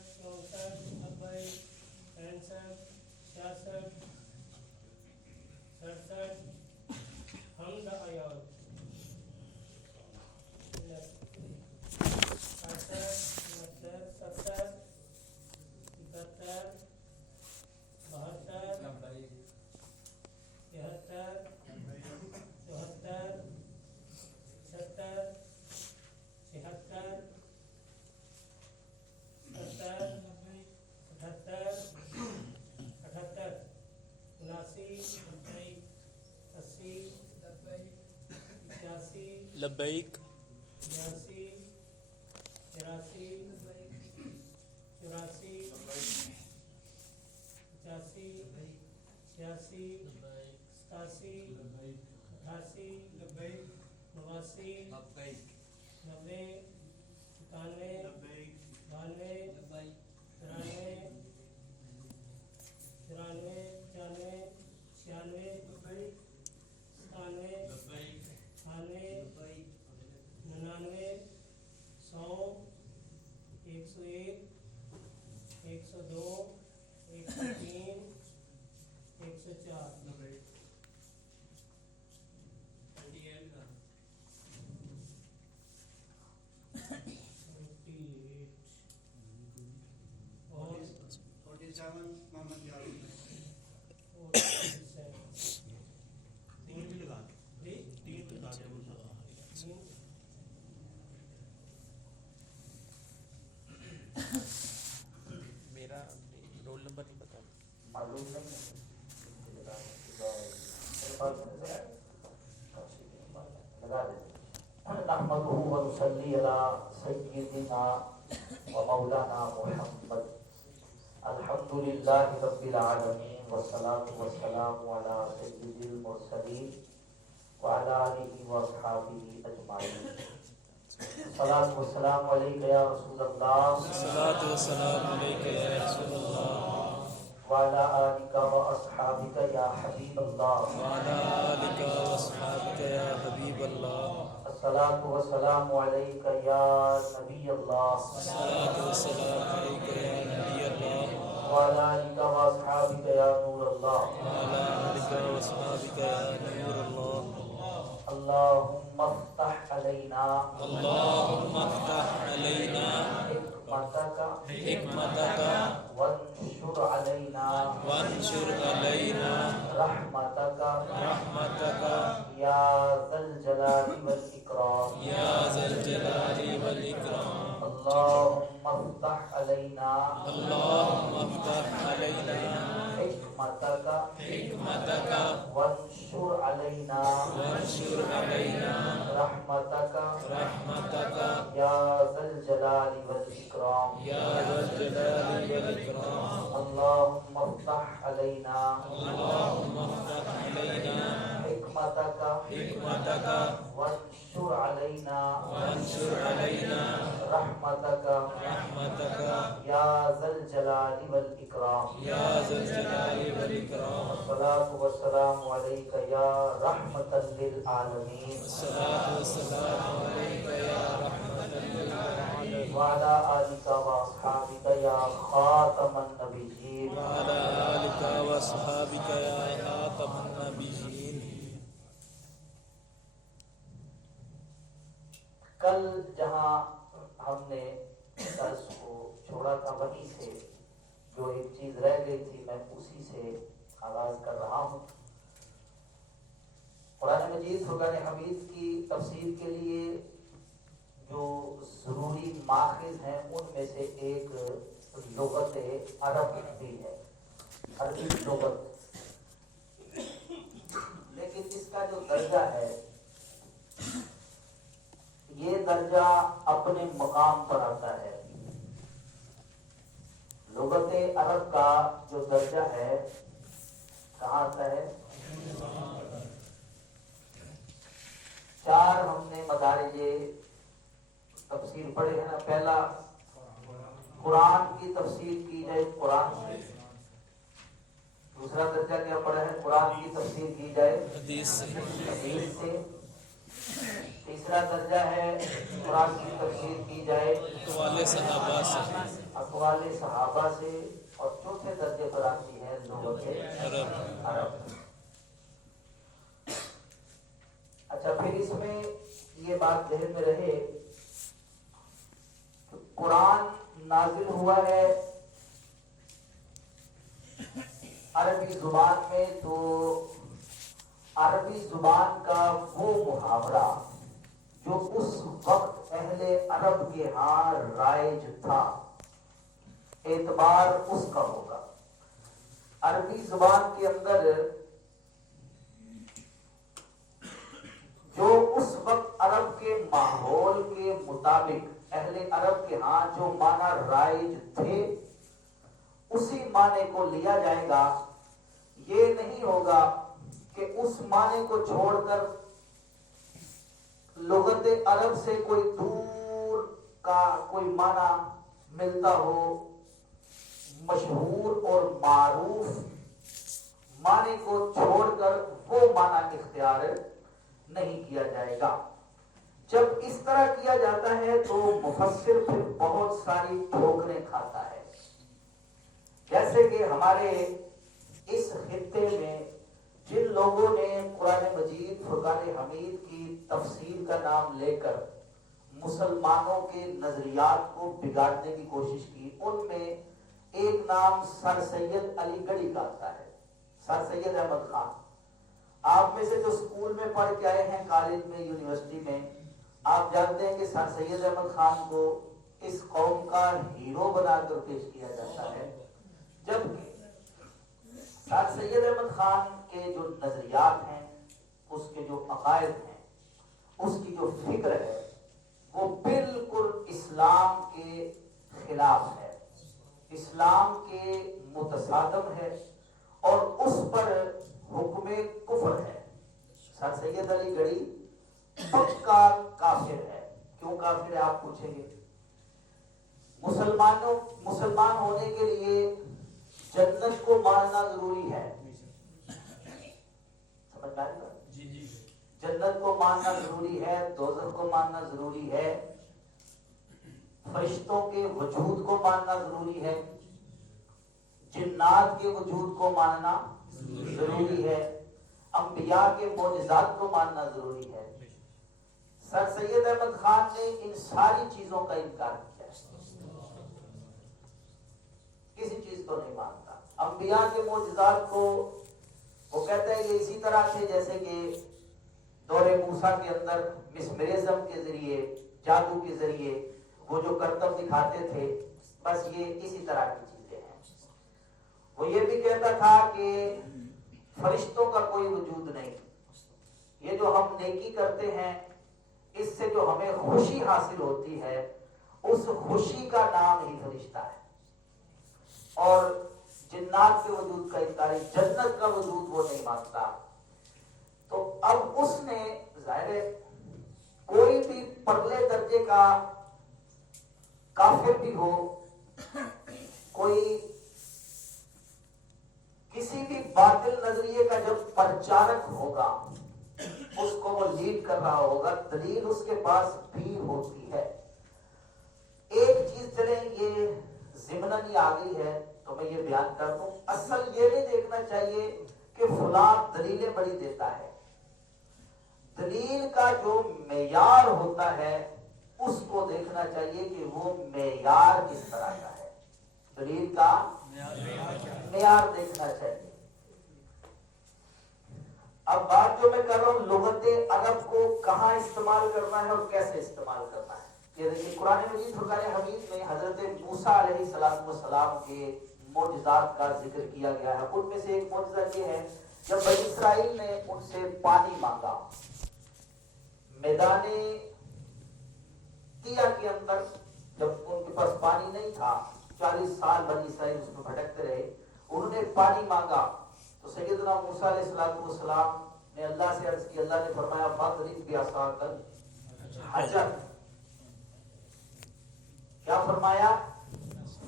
64 64 65 66 67 حمد عیار 68 69 70 71 72 73 74 76 76 77 78 78 79 80 81 لبیک 82 83 84 85 86 87 88 89 90 91 92 93 94 95 96 97 98 99 100 101 102 103 104 اور 47 محمد جاوید میرا رول نمبر نہیں پتا. معلوم نہیں لگا دیں. نحمده ونصلي على سيدنا ومولانا محمد. الحمد لله رب العالمين والصلاة والسلام على سيد المرسلين وعلى آله وأصحابه أجمعين. الصلاة والسلام عليك يا رسول الله. الصلاۃ والسلام علیک یا رسول اللہ وعلى آلك وأصحابك يا حبيب الله. وعلی آلک واصحابک یا حبیب اللہ. الصلاة والسلام عليك يا نبي الله. الصلاۃ والسلام علیک یا نبی اللہ. وعلى آلك وأصحابك يا نور الله. وعلی آلک واصحابک یا نور اللہ. اللهم افتح علينا اللهم افتح علینا حكمتك حکمتک وانشر علينا وانشر علینا رحمتك رحمتک يا ذا الجلال والإكرام. یا ذا الجلال والاکرام. اللهم افتح علينا اللهم افتح علینا حكمتك حکمتک وانشر علينا وانشر علینا رحمتك رحمتک يا ذا الجلال والإكرام. یا ذا الجلال والاکرام. اللهم افتح علينا اللهم افتح علینا حكمتك حکمتک وانشر علينا وانشر علینا رحمتك رحمتک يا ذا الجلال والإكرام. یا ذا الجلال والاکرام. الصلاة والسلام عليك يا رحمة للعالمين. الصلاۃ والسلام علیک یا رحمۃ للعالمین. وعلى آلك وأصحابك يا خاتم النبيين. وعلی آلک واصحابک یا خاتم النبیین. کل جہاں ہم نے درس کو چھوڑا تھا وہیں سے جو ایک چیز رہ گئی تھی میں اسی سے آغاز کر رہا ہوں. قرآن مجید فرقان حمید کی تفسیر کے لیے جو ضروری ماخذ ہیں ان میں سے ایک لغت عرب بھی ہے، عربی لغت. لیکن اس کا جو درجہ ہے یہ درجہ اپنے مقام پر آتا ہے. لغت عرب کا جو درجہ ہے کہاں آتا ہے؟ چار ہم نے مدارج تفسیر پڑھے ہیں نا. پہلا قرآن کی تفسیر کی جائے قرآن سے. دوسرا درجہ کیا پڑھا ہے؟ قرآن کی تفسیر کی جائے حدیث سے. حدیث سے. تیسرا درجہ ہے قرآن کی تفسیر کی جائے اقوال صحابہ سے. اقوال صحابہ سے اور چوتھے درجے پر آتی ہے لغت عرب۔ اچھا، پھر اس میں یہ بات ذہن میں رہے کہ قرآن نازل ہوا ہے عربی زبان میں، تو عربی زبان کا وہ محاورہ جو اس وقت اہل عرب کے ہاں رائج تھا، اعتبار اس کا ہوگا۔ عربی زبان کے اندر جو اس وقت عرب کے ماحول کے مطابق اہل عرب کے ہاں جو معنی رائج تھے، اسی معنی کو لیا جائے گا۔ یہ نہیں ہوگا کہ اس معنی کو چھوڑ کر لغت عرب سے کوئی دور کا کوئی معنی ملتا ہو، مشہور اور معروف معنی کو چھوڑ کر وہ معنی اختیار نہیں کیا جائے گا۔ جب اس طرح کیا جاتا ہے تو مفسر پھر بہت ساری ٹھوکریں کھاتا ہے۔ جیسے کہ ہمارے اس خطے میں جن لوگوں نے قرآن مجید فرقان حمید کی تفسیر کا نام لے کر مسلمانوں کے نظریات کو بگاڑنے کی کوشش کی، ان میں ایک نام سر سید علی گڑھی کا آتا ہے، سر سید احمد خان۔ آپ میں سے جو اسکول میں پڑھ کے آئے ہیں، کالج میں، یونیورسٹی میں، آپ جانتے ہیں کہ سر سید احمد خان کو اس قوم کا ہیرو بنا کر پیش کیا جاتا ہے، جبکہ سر سید احمد خان کے جو نظریات ہیں، اس کے جو عقائد ہیں، اس کی جو فکر ہے، وہ بالکل اسلام کے خلاف ہے، اسلام کے متصادم ہے، اور اس پر حکم کفر ہے۔ سر سید علی گڑھی پکا کافر ہے۔ کیوں کافر ہے آپ پوچھیں گے؟ مسلمان ہونے کے لیے جنت کو ماننا ضروری ہے، سمجھ میں آ رہی ہے؟ جنت کو ماننا ضروری ہے، دوزخ کو ماننا ضروری ہے، فرشتوں کے وجود کو ماننا ضروری ہے، جنات کے وجود کو ماننا ضروری ہے، انبیاء کے معجزات کو ماننا ضروری ہے۔ سر سید احمد خان نے ان ساری چیزوں کا انکار کیا، کسی چیز کو نہیں مانتا۔ انبیاء کے معجزات کو وہ کہتے ہیں کہ اسی طرح سے جیسے کہ دور موسیٰ کے اندر مسمرزم کے ذریعے، جادو کے ذریعے وہ جو کرتب دکھاتے تھے، بس یہ اسی طرح کی چیزیں ہیں۔ وہ یہ بھی کہتا تھا کہ فرشتوں کا کوئی وجود نہیں، یہ جو ہم نیکی کرتے ہیں اس سے جو ہمیں خوشی حاصل ہوتی ہے، اس خوشی کا نام ہی فرشتہ ہے۔ اور جنات کے وجود کا انکار، جنت کا وجود وہ نہیں مانتا۔ تو اب اس نے ظاہر ہے کوئی بھی پرلے درجے کا کافر بھی ہو، کوئی کسی بھی باطل نظریے کا جب پرچارک ہوگا، اس کو وہ لیڈ کر رہا ہوگا، دلیل اس کے پاس بھی ہوتی ہے۔ ایک چیز چلیں یہ ضمناً آ گئی ہے تو میں یہ بیان کر دوں، اصل یہ نہیں دیکھنا چاہیے کہ فلاں دلیلیں بڑی دیتا ہے۔ دلیل کا جو معیار ہوتا ہے اس کو دیکھنا چاہیے کہ وہ معیار کس طرح کا ہے، دلیل کا معیار دیکھنا چاہیے۔ اب بات جو میں کر رہا ہوں لغت عرب کو کہاں استعمال کرنا ہے اور کیسے استعمال کرنا ہے، یہ دیکھیے قرآن مجید فرقان حمید میں حضرت موسیٰ علیہ السلام کے معجزات کا ذکر کیا گیا ہے۔ ان میں سے ایک معجزہ یہ ہے، جب بنی اسرائیل نے ان سے پانی مانگا میدان تیا کے اندر، جب ان کے پاس پانی نہیں تھا، 40 سال بنی اسرائیل اس میں بھٹکتے رہے، انہوں نے پانی مانگا تو سیدنا موسیٰ علیہ السلام نے اللہ سے عرض کی، اللہ نے فرمایا فاضرب بعصاک الحجر، کیا فرمایا؟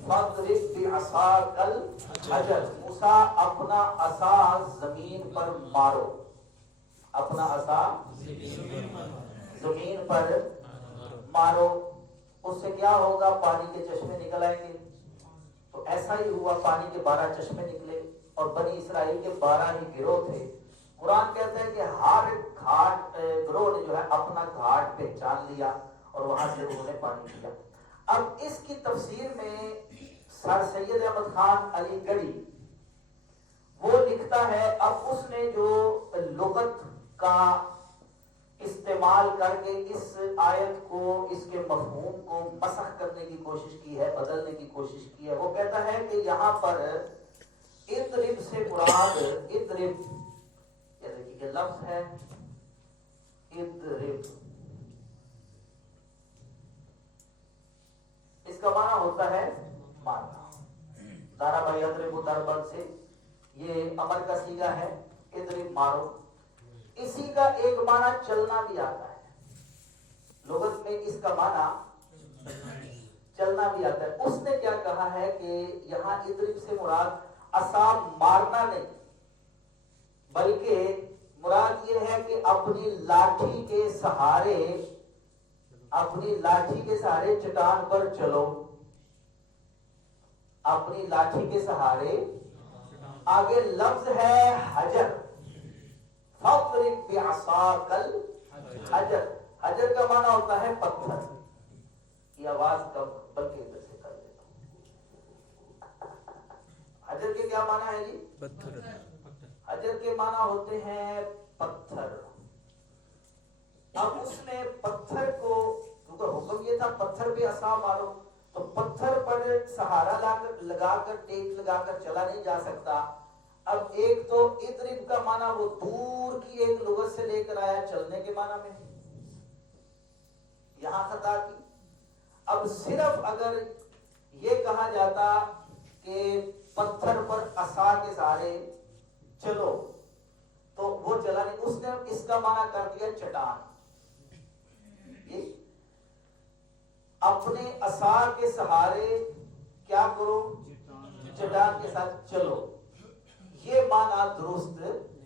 فاضرب بعصاک الحجر، موسیٰ اپنا عصا زمین پر مارو، اپنا عصا زمین پر مارو، اس سے کیا ہوگا؟ پانی کے چشمے نکل آئیں گے، ایسا ہی ہوا، پانی کے 12 چشمے نکلے اور بنی اسرائیل کے 12 ہی گروہ تھے. قرآن کہتا ہے کہ ہر گھاٹ گروہ نے جو ہے اپنا گھاٹ پہچان لیا اور وہاں سے انہوں نے پانی پیا. اب اس کی تفسیر میں سر سید احمد خان علی گڑھی وہ لکھتا ہے، اب اس نے جو لغت کا استعمال کر کے اس آیت کو، اس کے مفہوم کو مسخ کرنے کی کوشش کی ہے، بدلنے کی کوشش کی ہے. وہ کہتا ہے کہ یہاں پر اضرب سے مراد اضرب، یعنی کہ لفظ ہے اضرب، اس کا معنی ہوتا ہے مارنا. ضرب یضرب ضربا سے یہ امر کا صیغہ ہے، اضرب مارو. اسی کا ایک معنی چلنا بھی آتا ہے، لغت میں اس کا معنی چلنا بھی آتا ہے. اس نے کیا کہا ہے کہ یہاں اضرب سے مراد عصا مارنا نہیں، بلکہ مراد یہ ہے کہ اپنی لاٹھی کے سہارے، اپنی لاٹھی کے سہارے چٹان پر چلو، اپنی لاٹھی کے سہارے. آگے لفظ ہے حجر، فَاضْرِبْ بِعَصَاكَ الْحَجَرَ. حجر کا معنی ہوتا ہے پتھر. یہ آواز کم بلکہ ادھر سے کر دیتا ہوں. حجر کے کیا معنی ہے جی؟ پتھر. حجر کے معنی ہوتے ہیں پتھر. اب اس نے پتھر کو، کیونکہ حکم یہ تھا پتھر پہ عصا مارو، تو پتھر پر سہارا لگا کر ٹیک لگا کر چلا نہیں جا سکتا. اب ایک تو اضرب کا معنی وہ دور کی ایک لغت سے لے کر آیا چلنے کے معنی میں، یہاں خطا کی. اب صرف اگر یہ کہا جاتا کہ پتھر پر عصا کے سہارے چلو تو وہ چلا نہیں، اس نے اس کا معنی کر دیا چٹان. اپنے عصا کے سہارے کیا کرو؟ چٹان کے ساتھ چلو. یہ معنی درست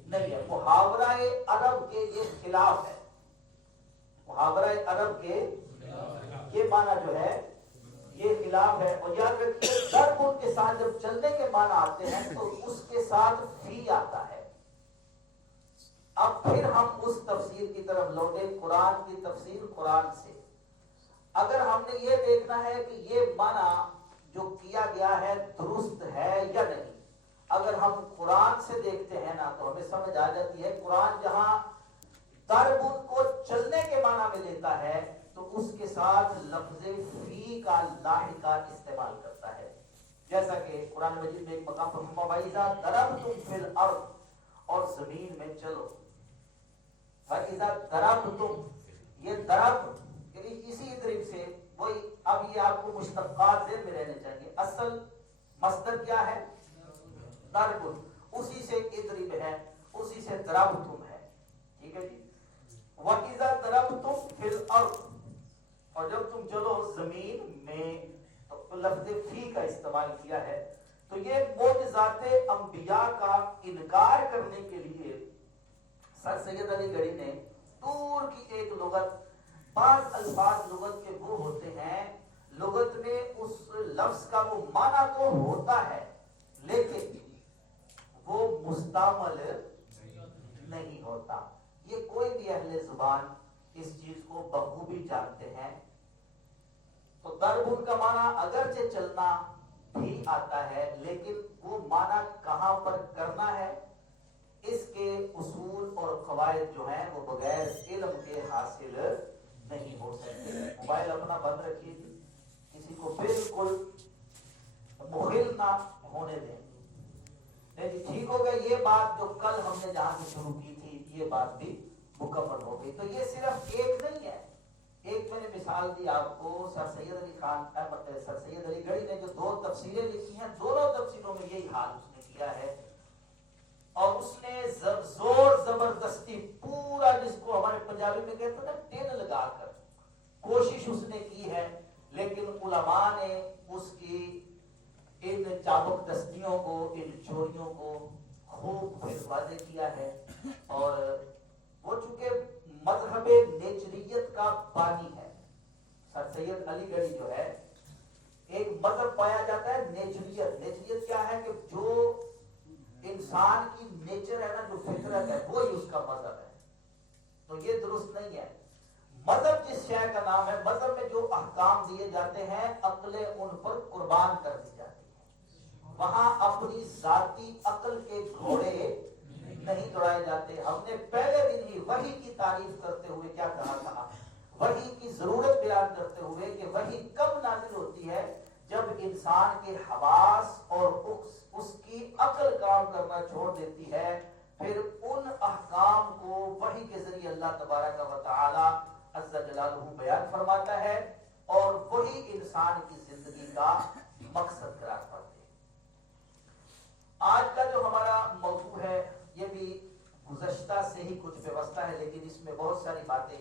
نہیں ہے، محاورہ عرب کے یہ خلاف ہے. محاورہ عرب کے یہ معنی جو ہے یہ خلاف ہے. اور یاد رکھیے ضرب ان کے ساتھ جب چلنے کے معنی آتے ہیں تو اس کے ساتھ فی آتا ہے. اب پھر ہم اس تفسیر کی طرف لوٹے، قرآن کی تفسیر قرآن سے. اگر ہم نے یہ دیکھنا ہے کہ یہ معنی جو کیا گیا ہے درست ہے یا نہیں، اگر ہم قرآن سے دیکھتے ہیں نا تو ہمیں سمجھ آ جاتی ہے. قرآن جہاں ضرب کو چلنے کے معنی میں لیتا ہے تو اس کے ساتھ لفظ فی کا لاحقہ استعمال کرتا ہے. جیسا کہ قرآن مجید میں ایک مقام پر فَإِذَا ضَرَبْتُمْ فِي الْأَرْضِ، اور زمین میں چلو. فَإِذَا ضَرَبْتُمْ، یہ ضرب اسی اضرب سے وہی. اب یہ آپ کو مشتقات ذہن میں رہنے چاہیے. اصل مصدر کیا ہے؟ ضرب، اسی سے اضرب ہے، اسی سے ضربتم ہے. ٹھیک ہے جی. وَإِذَا ضَرَبْتُمْ فِي الْأَرْضِ، اور جب تم چلو زمین میں، تو لفظ فی کا استعمال کیا ہے. تو یہ معجزات انبیاء کا انکار کرنے کے لیے سر سید علی گڑھی نے دور کی ایک لغت، بعض الفاظ لغت کے وہ ہوتے ہیں، لغت میں اس لفظ کا وہ معنی تو ہوتا ہے لیکن وہ مستعمل نہیں ہوتا. یہ کوئی بھی اہل زبان اس چیز کو بخوبی جانتے ہیں. تو ضرب کا معنی اگرچہ چلنا بھی آتا ہے لیکن وہ معنی کہاں پر کرنا ہے، اس کے اصول اور قواعد جو ہیں وہ بغیر علم کے حاصل نہیں ہو سکتے. موبائل اپنا بند رکھیے جی، کسی کو بالکل مخل نہ ہونے دیں. نہیں ٹھیک ہو گیا. یہ بات جو کل ہم نے جہاں سے شروع کی تھی یہ بات بھی مکمل ہو گئی. تو یہ صرف ایک نہیں ہے. ایک میں نے مثال دی آپ کو، سر سید علی خان سر سید علی گڑھی نے جو 2 تفسیریں لکھی ہیں، دونوں تفسیروں میں یہی حال اس نے کیا ہے. اور اس نے زور زبردستی پورا، جس کو ہمارے پنجابی میں کہتے ہیں نا ٹین لگا کر کوشش اس نے کی ہے. لیکن علماء نے اس کی ان چابک دستیوں کو، ان چوریوں کو خوب واضح کیا ہے. اور وہ چونکہ مذہب نیچریت کا بانی ہے، سر سید علی گڑھی جو ہے، ایک مذہب پایا جاتا ہے نیچریت کہ جو انسان کی نیچر ہے نا، جو فطرت ہے، وہی اس کا مذہب ہے. تو یہ درست نہیں ہے. مذہب جس شے کا نام ہے، مذہب میں جو احکام دیے جاتے ہیں عقلیں ان پر قربان کر دی جاتی ہیں. وہاں اپنی ذاتی عقل کے گھوڑے نہیں دوڑائے جاتے. ہم نے پہلے دن ہی وحی کی تعریف کرتے ہوئے کیا کہا تھا؟ وحی کی ضرورت بیان کرتے ہوئے کہ وحی کب نازل ہوتی ہے؟ جب انسان کے حواس اور اس کی عقل کام کرنا چھوڑ دیتی ہے. پھر ان احکام کو وحی کے ذریعے اللہ تبارک و تعالی عز جلالہ بیان فرماتا ہے اور وہی انسان کی زندگی کا مقصد قرار پاتے ہیں. آج کا جو ہمارا موضوع ہے یہ بھی گزشتہ سے ہی کچھ ویوستہ ہے، لیکن اس میں بہت ساری باتیں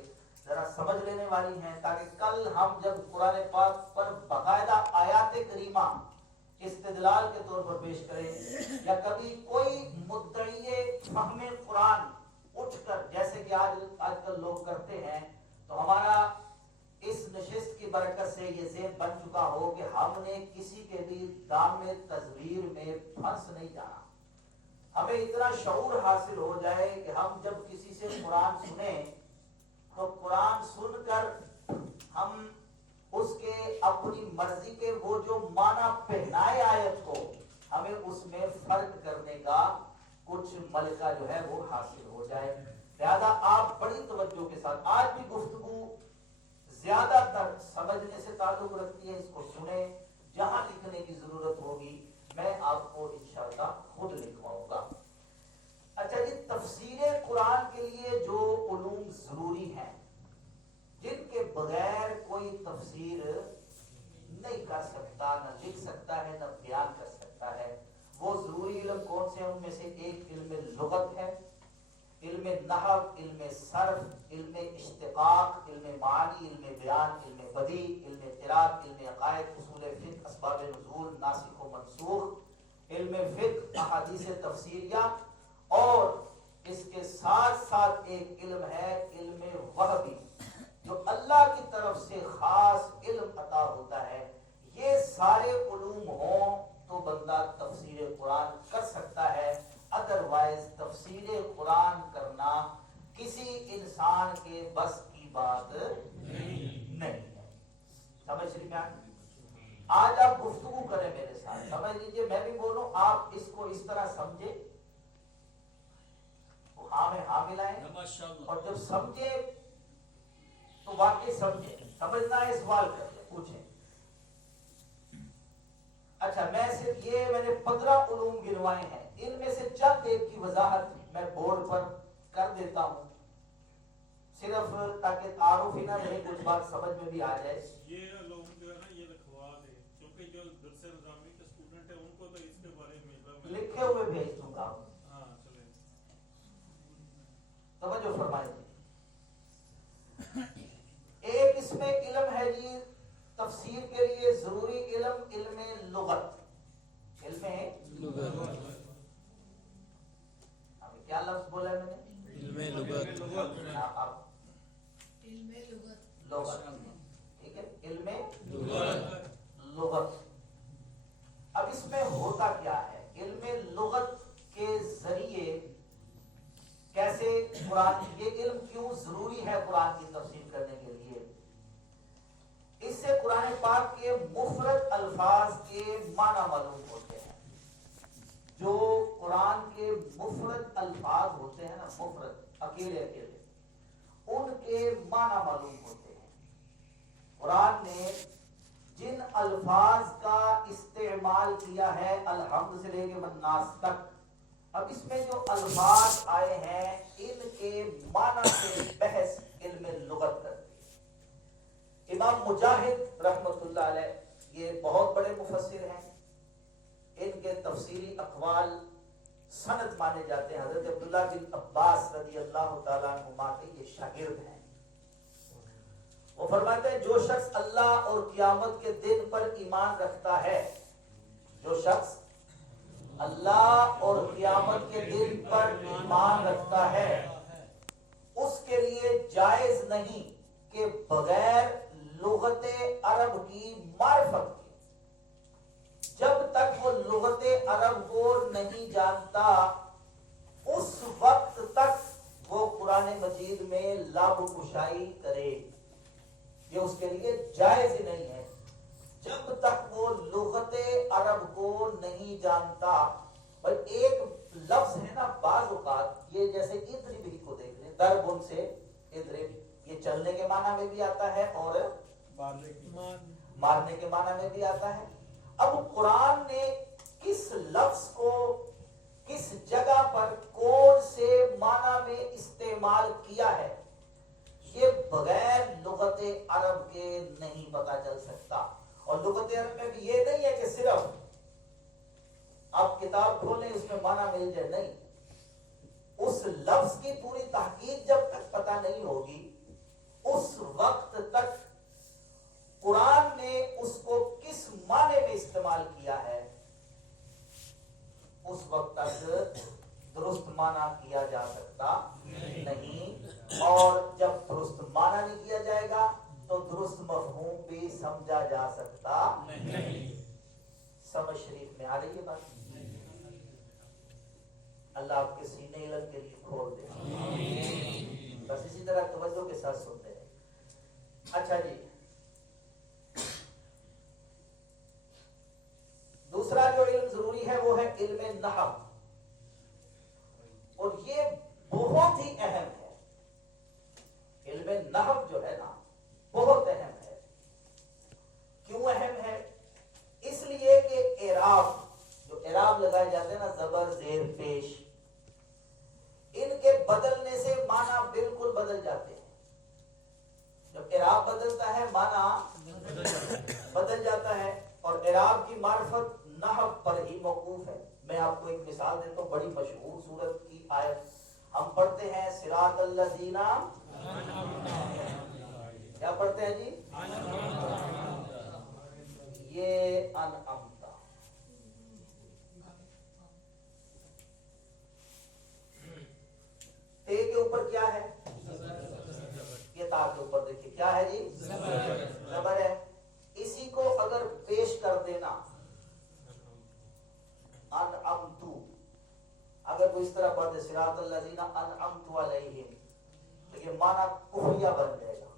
ذرا سمجھ لینے والی ہیں، تاکہ کل ہم جب قرآن پاک پر باقاعدہ آیات کریمہ استدلال کے طور پر پیش کریں، یا کبھی کوئی مدعی فہم قرآن اٹھ کر جیسے کہ آج کل لوگ کرتے ہیں، تو ہمارا اس نشست کی برکت سے یہ ذہن بن چکا ہو کہ ہم نے کسی کے بھی دام تزویر میں پھنس نہیں جانا. ہمیں اتنا شعور حاصل ہو جائے کہ ہم جب کسی سے قرآن سنیں تو قرآن سن کر ہم اس کے اپنی مرضی کے وہ جو معنی پہنائے آیت کو، ہمیں اس میں فرق کرنے کا کچھ ملکہ جو ہے وہ حاصل ہو جائے. لہذا آپ بڑی توجہ کے ساتھ، آج بھی گفتگو زیادہ تر سمجھنے سے تعلق رکھتی ہے، اس کو سنیں. جہاں لکھنے کی ضرورت ہوگی میں آپ کو انشاءاللہ خود لکھواؤں گا. اچھا جی، تفسیر قرآن کے لیے جو علوم ضروری ہیں، جن کے بغیر کوئی تفسیر نہیں کر سکتا، نہ لکھ سکتا ہے، نہ بیان کر سکتا ہے، وہ ضروری علم کون سے ہیں؟ ان میں سے ایک علم لغت ہے، علم نحو، علم صرف، علم اشتقاق، علم معانی، علم بیان، علم بدیع، علم قراءت، علم عقائد، اصول فقہ، اسباب نزول، ناسخ و منسوخ، علم فقہ، احادیث تفسیریہ، اور اس کے ساتھ ساتھ ایک علم ہے علم وحی، جو اللہ کی طرف سے خاص علم عطا ہوتا ہے. یہ سارے علوم ہوں تو بندہ تفسیر قرآن کر سکتا ہے. ادروائز تفسیر قرآن کرنا کسی انسان کے بس کی بات نہیں ہے. سمجھ رہی ہیں؟ آج آپ گفتگو کریں میرے ساتھ، سمجھ لیجئے، میں بھی بولوں، آپ اس کو اس طرح سمجھے، ہاں میں ہاں ملائیں، اور جب سمجھے تو واقعی سمجھے. سمجھنا ہے سوال کر لیں، پوچھیں. اچھا، میں نے 15 علوم گنوائے ہیں، ان میں سے چند ایک کی وضاحت میں بورڈ پر کر دیتا ہوں، صرف تاکہ تعارف ہی نہ رہے، کچھ بات سمجھ میں بھی آ جائے. یہ علوم جو ہے نا یہ لکھوا دے، کیونکہ جو درس نظامی کے اسٹوڈنٹ ہیں ان کو تو اس کے بارے میں لکھے ہوئے بھیج دوں گا. ہاں چلے توجہ فرمائیں. ایک اس میں علم ہے جی تفسیر کے لیے ضروری علم، علم لغت. علم کیا لفظ بولا ہے میں نے؟ علم لغت. لغت، ٹھیک ہے، علم لغت. اب اس میں ہوتا کیا ہے؟ علم لغت کے ذریعے کیسے قرآن، یہ علم کیوں ضروری ہے قرآن کی تفسیر کرنے کے لیے؟ اس سے قرآن پاک کے مفرد الفاظ کے معنی معلوم ہوتے ہیں. جو قرآن کے مفرد الفاظ ہوتے ہیں نا، مفرد اکیلے اکیلے، ان کے معنی معلوم ہوتے ہیں. قرآن نے جن الفاظ کا استعمال کیا ہے الحمد سے لے کے والناس تک، اب اس میں جو الفاظ آئے ہیں ان کے معنی سے بحث علم لغت کرتی ہے. امام مجاہد رحمۃ اللہ علیہ یہ بہت بڑے مفسر ہیں، ان کے تفسیری اقوال سند مانے جاتے ہیں. حضرت عبداللہ بن عباس رضی اللہ تعالیٰ عنہما کے یہ شاگرد ہیں. وہ فرماتے ہیں جو شخص اللہ اور قیامت کے دن پر ایمان رکھتا ہے، جو شخص اللہ اور قیامت کے دن پر ایمان رکھتا ہے، اس کے لیے جائز نہیں کہ بغیر لغت عرب کی معرفت کی، جب تک وہ لغت عرب کو نہیں جانتا اس وقت تک وہ قرآن مجید میں لب کشائی کرے، یہ اس کے لیے جائز ہی نہیں ہے جب تک وہ لغت عرب کو نہیں جانتا۔ بھائی ایک لفظ ہے نا، بعض اوقات یہ جیسے اضرب ہی کو دیکھ لیں، ضرب ان سے اضرب، یہ چلنے کے معنی میں بھی آتا ہے اور مارنے کے معنی میں بھی آتا ہے۔ اب قرآن نے کس لفظ کو کس جگہ پر کون سے معنی میں استعمال کیا ہے، یہ بغیر لغت عرب کے نہیں پتا چل سکتا۔ اور لغت عرب میں بھی یہ نہیں ہے کہ صرف آپ کتاب کھولیں اس میں معنی مل جائے، نہیں، اس لفظ کی پوری تحقیق جب تک پتہ نہیں ہوگی اس وقت تک قرآن نے اس کو کس معنی میں استعمال کیا ہے اس وقت تک درست معنی کیا جا سکتا نہیں، اور جب درست معنی نہیں کیا جائے گا تو درست مفہوم بھی سمجھا جا سکتا نہیں۔ سمجھ شریف میں آ رہی ہے بات؟ اللہ آپ کے سینے علم کے لیے کھول دے، بس اسی طرح توجہ کے ساتھ سنتے ہیں۔ اچھا جی، دوسرا جو علم ضروری ہے وہ ہے علم نحو، اور یہ بہت ہی اہم ہے۔ علم نحو جو ہے نا بہت اہم ہے۔ کیوں اہم ہے؟ اس لیے کہ اعراب، جو اعراب لگائے جاتے ہیں نا، زبر زیر پیش، ان کے بدلنے سے معنی بالکل بدل جاتے ہیں۔ جب اعراب بدلتا ہے معنی بدل جاتا ہے، اور اعراب کی معرفت نحو پر ہی موقوف ہے۔ میں آپ کو ایک مثال دیتا ہوں، بڑی مشہور سورت کی آیت ہم پڑھتے ہیں، صراط الذین، کیا پڑھتے ہیں جی؟ یہ انعمتا، تے کے اوپر کیا ہے؟ یہ تا کے اوپر دیکھیں کیا ہے جی؟ زبر ہے۔ اسی کو اگر پیش کر دینا انعمتو، اگر کوئی اس طرح پڑھ دے صراط الذین انعمت علیہم، تو یہ معنی کفریہ بن جائے گا،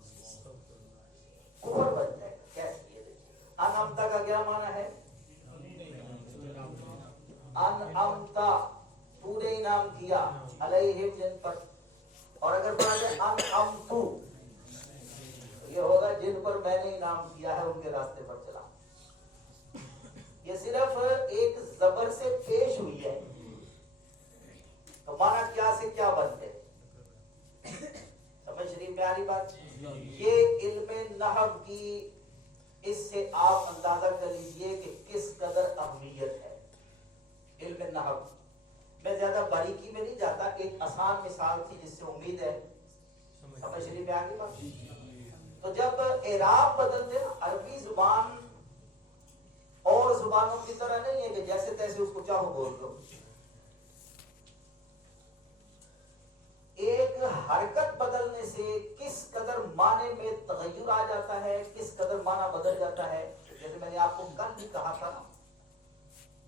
کفر بن جائے گا۔ کیسے؟ یہ دیکھیں، انعمتا کا کیا معنی ہے؟ انعمتا، تو نے انعام کیا، علیہم جن پر، اور اگر پڑھا جائے انعمتو، یہ ہوگا جن پر میں نے انعام کیا ہے ان کے راستے پر چلا۔ یہ صرف ایک زبر سے پیش ہوئی ہے، تو معنی کیا سے کیا بن گئے؟ سمجھ شریف میں آ رہی بات؟ یہ علم نحو کی، اس سے آپ اندازہ کر لیجئے کہ کس قدر اہمیت ہے علم نحو۔ میں زیادہ باریکی میں نہیں جاتا، ایک آسان مثال تھی جس سے امید ہے سمجھ شریف میں آ گئی بات۔ تو جب اعراب بدلتے نا، عربی زبان اور زبانوں کی طرح نہیں ہے کہ جیسے تیسے اس کو چاہو بول دو۔ ایک حرکت بدلنے سے کس قدر معنی میں تغیر آ جاتا ہے، کس قدر معنی بدل جاتا ہے۔ جیسے میں نے آپ کو کل بھی کہا تھا نا،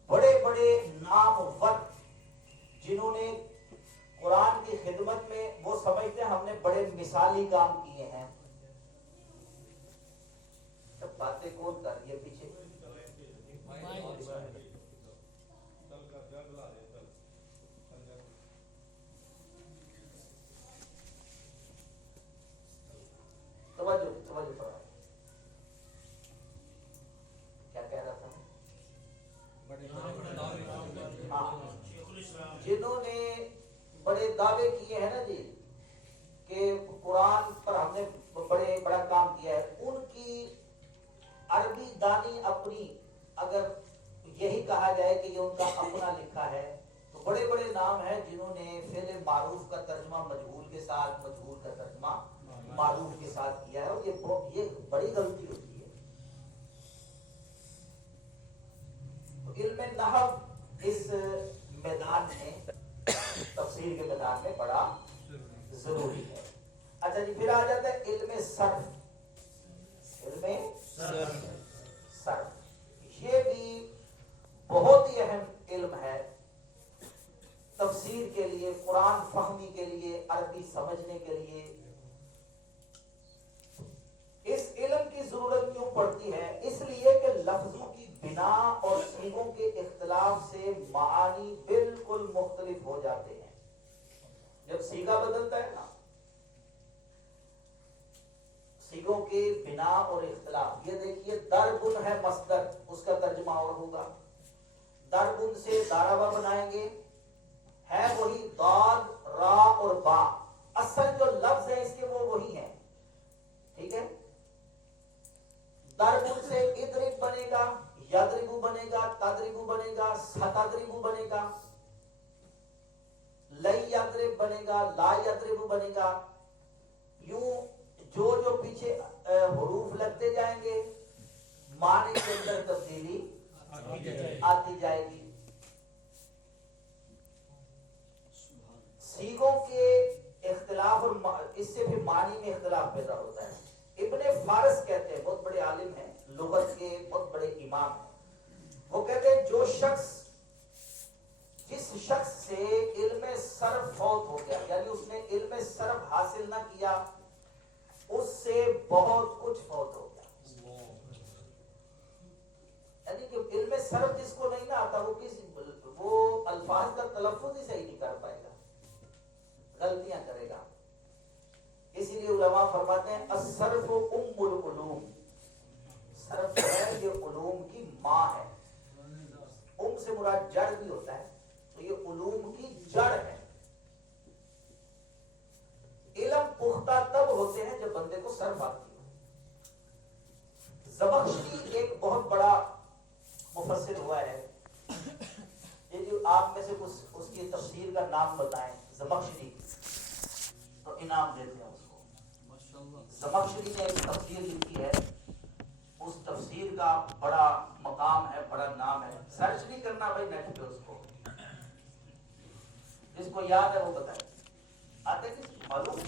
بڑے بڑے نامور جنہوں نے قرآن کی خدمت میں، وہ سمجھتے ہیں ہم نے بڑے مثالی کام کیے ہیں۔ سب باتیں کون کر رہی ہے پیچھے؟ توجہ فرمائیں، کیا کہہ رہا تھا؟ جنہوں نے بڑے دعوے کیے ہیں نا جی کہ قرآن پر ہم نے بڑا کام کیا ہے، ان کی عربی دانی اپنی، اگر یہی کہا جائے کہ یہ ان کا اپنا لکھا ہے، تو بڑے بڑے نام ہیں جنہوں نے فعل معروف کا ترجمہ مجہول کے ساتھ، مجہول کا ترجمہ معروف کے ساتھ کیا ہے، اور یہ بڑی غلطی ہوتی ہے۔ تو علم نحو اس میدان میں، تفسیر کے میدان میں بڑا ضروری ہے۔ اچھا جی، پھر آ جاتا ہے علم صرف۔ علم صرف یہ بھی بہت ہی اہم علم کے لیے، قرآن فہمی کے لیے، عربی سمجھنے کے لیے اس علم کی ضرورت کیوں پڑتی ہے؟ اس لیے کہ لفظوں کی بنا اور صیغوں کے اختلاف سے معانی بالکل مختلف ہو جاتے ہیں۔ جب صیغہ بدلتا ہے نا، صیغوں کے بنا اور اختلاف، یہ دیکھیے دربن ہے مصدر، اس کا ترجمہ اور ہوگا، دربن سے داروا بنائیں گے، ہے وہی داد را اور با، اصل جو لفظ ہے اس کے وہ وہی ہیں، ٹھیک ہے۔ دربن سے ادرب بنے گا، یدربو بنے گا، تدربو بنے گا، ستدربو بنے گا، لئی یدرب بنے گا، لا یدربو بنے گا، یوں جو پیچھے حروف لگتے جائیں گے معنی کے اندر تبدیلی آتی جائے گی۔ صیغوں کے اختلاف اور اس سے بھی معنی میں اختلاف پیدا ہوتا ہے۔ ابن فارس کہتے ہیں، بہت بڑے عالم ہیں، لغت کے بہت بڑے امام ہیں، وہ کہتے ہیں جس شخص سے علم صرف فوت ہو گیا، یعنی اس نے علم صرف حاصل نہ کیا، اس سے بہت کچھ فوت ہو گیا۔ یعنی کہ علم صرف جس کو نہیں نہ آتا وہ الفاظ کا تلفظ ہی صحیح نہیں کر پائے گا، غلطیاں کرے گا۔ اسی لیے علماء فرماتے ہیں الصرف ام العلوم، صرف ہے یہ علوم کی ماں ہے۔ ام سے مراد جڑ بھی ہوتا ہے، تو یہ علوم کی جڑ ہے۔ علم پختہ تب ہوتے ہیں جب بندے کو صرف آتی ہے۔ زمخشری ایک بہت بڑا مفسر ہوا ہے، یہ جو آپ میں سے اس کی تفسیر کا نام بتائیں زمخشری تو انعام دیتے ہیں اس کو۔ زمخشری نے ایک تفسیر لکھی ہے، اس تفسیر کا بڑا مقام ہے، بڑا نام ہے، سرچ نہیں کرنا بھائی نیٹ پہ، اس کو جس کو یاد ہے وہ بتائیں۔ آتے کس معلوم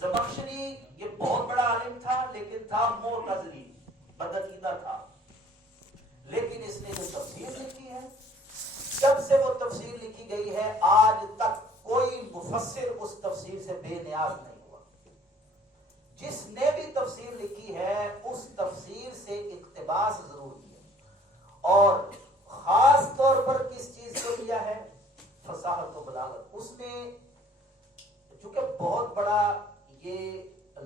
زمخشری یہ بہت بڑا عالم تھا، لیکن تھا معتزلی، بدعقیدہ تھا، لیکن اس نے جو تفسیر لکھی ہے، جب سے وہ تفسیر لکھی گئی ہے آج تک کوئی مفسر اس تفسیر سے بے نیاز نہیں ہوا۔ جس نے بھی تفسیر لکھی ہے اس تفسیر سے اقتباس ضرور کیا، اور خاص طور پر کس چیز کو لیا ہے؟ فصاحت و بلاغت۔ اس نے چونکہ بہت بڑا یہ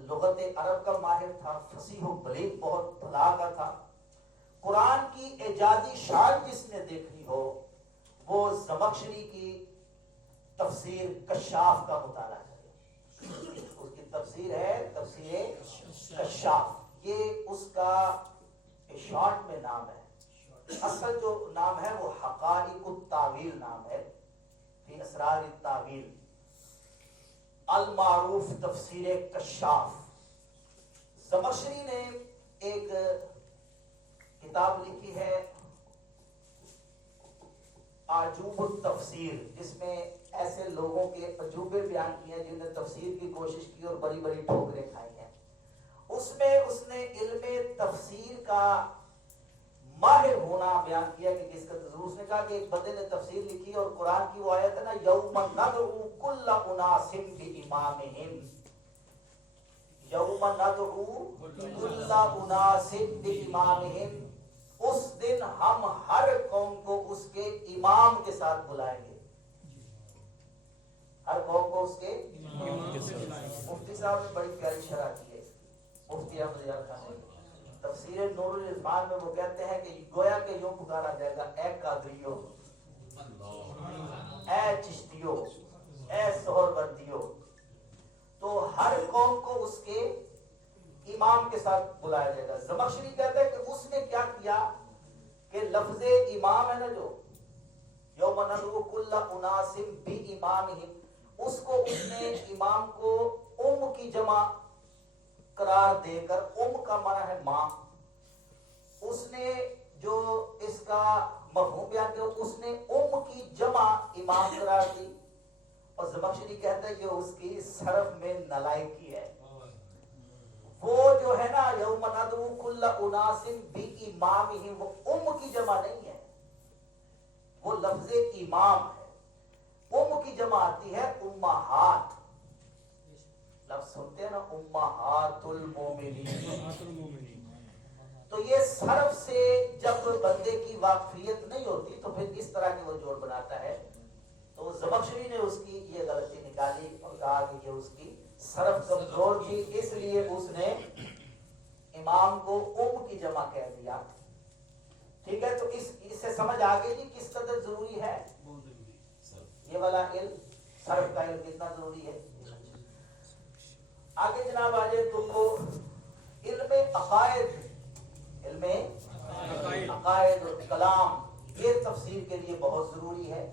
لغت عرب کا ماہر تھا، فصیح و بلیغ بہت بلاغہ تھا، قرآن کی اعجازی شان جس نے دیکھنی ہو وہ زمخشری کی تفسیر کشاف کا مطالعہ کرے۔ اس کی تفسیر ہے تفسیر کشاف، یہ اس کا شارٹ میں نام ہے، اصل جو نام ہے وہ حقائق التاویل نام ہے، فی اسرار التاویل، المعروف تفسیر کشاف۔ زمخشری نے ایک کتاب لکھی ہے عجوب التفسیر، جس میں ایسے لوگوں کے عجوبے بیان کیے ہیں جنہوں نے تفسیر کی کوشش کی اور بڑی بڑی ٹھوکریں کھائی ہیں۔ اس میں اس نے علم تفسیر کا ماہر ہونا بیان کیا کہ کس کا ضرور۔ اس نے کہا کہ ایک بندے نے تفسیر لکھی اور قرآن کی وہ آیت ہے نا، یوم ندعو کل اناس بامامہم، یوم ندعو کل اناس بامامہم، اس دن ہم ہر قوم کو اس کے امام کے ساتھ بلائیں گے، ہر قوم کو اس کے امام کے ساتھ۔ مفتی صاحب نے بڑی پیاری شرح کی ہے، مفتی احمد یار خان نے تفسیر نور العرفان میں وہ کہتے ہیں کہ گویا کہ یوں پکارا جائے گا، اے قادریو، اے چشتیو، اے سہروردیو، تو ہر قوم کو اس کے امام کے ساتھ بلایا جائے گا۔ زمخشری کہتا ہے کہ اس نے کیا کیا کہ لفظ امام ہے نا، جو یوم ندعو کل اناس بامامہم، اس کو اس نے امام کو ام کی جمع قرار دے کر، ام کا معنی ہے ماں، اس نے جو اس کا مفہوم بیان کیا اس نے ام کی جمع امام قرار دی، اور زمخشری کہتا ہے کہ اس کی صرف میں نالائکی ہے۔ وہ جو ہے نا یوم ندعو کل اناس بامامہم، وہ ام کی جمع نہیں ہے، وہ لفظ امام ہے. کی جمع آتی ہے امہات. لفظ سنتے ہیں نا امہات المومنین. تو یہ صرف سے جب بندے کی واقفیت نہیں ہوتی تو پھر اس طرح کے وہ جوڑ بناتا ہے. تو زمخشری نے اس کی یہ غلطی نکالی اور کہا کہ یہ اس کی صرف کمزور تھی، اس لیے اس نے امام کو کی جمع کہہ دیا. ٹھیک ہے، تو اس سے سمجھ آگے جی کس قدر ضروری ہے یہ والا علم، صرف کا علم کتنا ضروری ہے. آگے جناب آجے تو علم عقائد، علم عقائد اور کلام، یہ تفسیر کے لیے بہت ضروری ہے.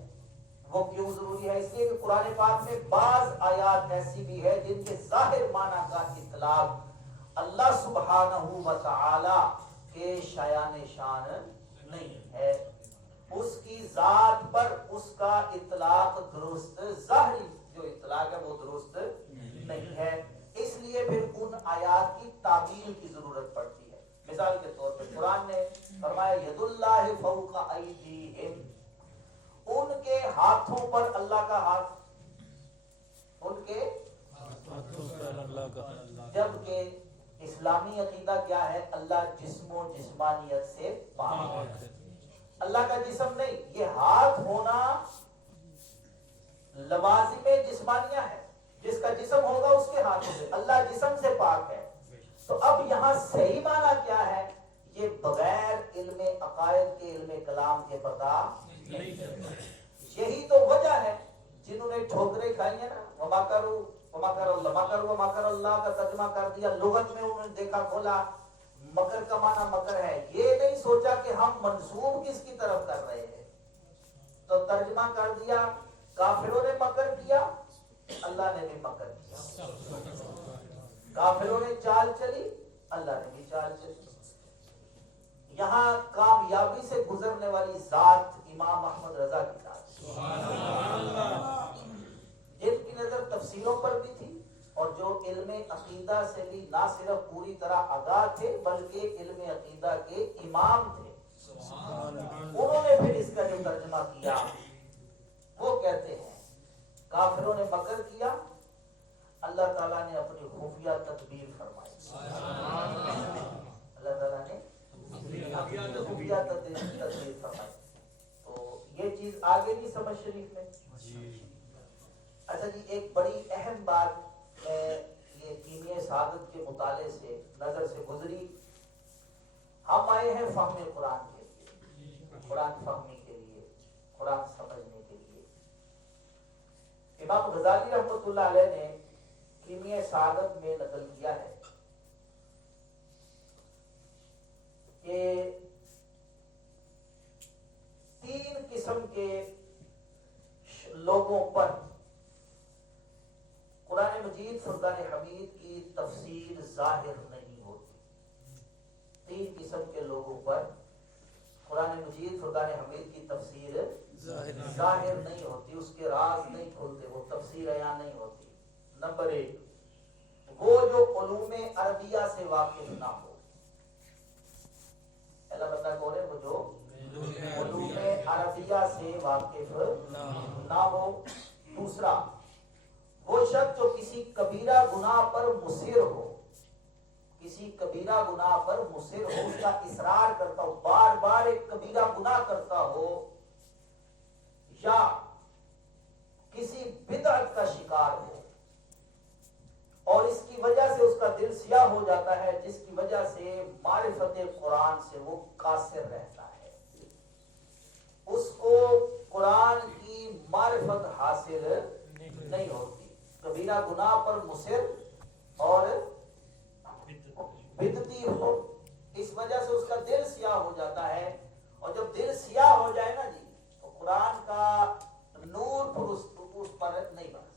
وہ کیوں ضروری ہے؟ اس لیے کہ قرآن پاک میں بعض آیات ایسی بھی ہے جن کے ظاہر معنی کا اطلاق اللہ سبحانہ و تعالی کے شایان شان نہیں ہے. اس کی ذات پر اس کا اطلاق درست، ظاہری جو اطلاق ہے وہ درست نہیں ہے. اس لیے پھر ان آیات کی تعبیر کی ضرورت پڑتی ہے. مثال کے طور پر قرآن نے فرمایا ید اللہ فوق ایدیہم، ان کے ہاتھوں پر اللہ کا ہاتھ، ان کے ہاتھوں پر اللہ کا. جبکہ اسلامی عقیدہ کیا ہے؟ اللہ جسم و جسمانیت سے پاک ہے، اللہ کا جسم نہیں. یہ ہاتھ ہونا لوازم جسمانیہ ہے، جس کا جسم ہوگا اس کے ہاتھ ہوگا. اللہ جسم سے پاک ہے. تو اب یہاں صحیح معنی کیا ہے؟ یہ بغیر علم عقائد کے، علم کلام کے پتہ نہیں. یہی تو وجہ ہے جنہوں نے ٹھوکریں کھائی ہیں نا، وما کرو وما کر اللہ، مکر و مکر اللہ کا ترجمہ کر دیا. لغت میں انہوں نے دیکھا کھولا مکر کا معنی مکر ہے، یہ نہیں سوچا کہ ہم منسوب کس کی طرف کر رہے ہیں، تو ترجمہ کر دیا کافروں نے مکر کیا، اللہ نے بھی مکر کیا. کافروں نے چال چلی، اللہ نے بھی چال چلی. یہاں کامیابی سے گزرنے والی ذات امام احمد رضا کی ذات، جن کی نظر تفسیروں پر بھی تھی اور جو علم عقیدہ سے بھی نہ صرف پوری طرح آگاہ تھے بلکہ علم عقیدہ کے امام تھے. انہوں نے پھر اس کا جو ترجمہ کیا وہ کہتے ہیں کافروں نے مکر کیا، اللہ تعالیٰ نے اپنی خفیہ تدبیر فرمائی. اللہ تعالیٰ نے خفیہ تدبیر فرمائی. تو یہ چیز آگے بھی سمجھ شریف میں. اچھا جی، ایک بڑی اہم بات میں یہ کیمیہ سعادت کے مطالعے سے نظر سے گزری. ہم آئے ہیں فہم قرآن کے لیے، قرآن فہمی کے لیے، قرآن سمجھنے کے لیے. امام غزالی رحمۃ اللہ علیہ نے کیمیہ سعادت میں نقل کیا ہے کہ 3 قسم کے لوگوں پر قرآن مجید فرقان حمید کی تفسیر ظاہر نہیں ہوتی. 3 قسم کے لوگوں پر قرآن مجید فرقان حمید کی تفسیر ظاہر نہیں ہوتی، اس کے راز نہیں کھلتے، وہ تفسیر عیاں نہیں ہوتی. نمبر 1، وہ جو علوم عربیہ سے واقف نہ ہو. اللہ بندہ کون ہے؟ وہ جو علوم عربیہ سے واقف نہ ہو. دوسرا، وہ شخص جو کسی کبیرہ گناہ پر مصر ہو، کسی کبیرہ گناہ پر مصر ہو، اس کا اصرار کرتا ہو، بار بار ایک کبیرہ گناہ کرتا ہو، یا کسی بدعت کا شکار ہو اور اس کی وجہ سے اس کا دل سیاہ ہو جاتا ہے، جس کی وجہ سے معرفت قرآن سے وہ قاصر رہتا ہے، اس کو قرآن کی معرفت حاصل نہیں ہوتی. کبیرہ گناہ پر مصر اور بدعتی ہو، اس وجہ سے اس کا دل سیاہ ہو جاتا ہے، اور جب دل سیاہ ہو جائے نا جی تو قرآن کا نور اس پر نہیں بنا.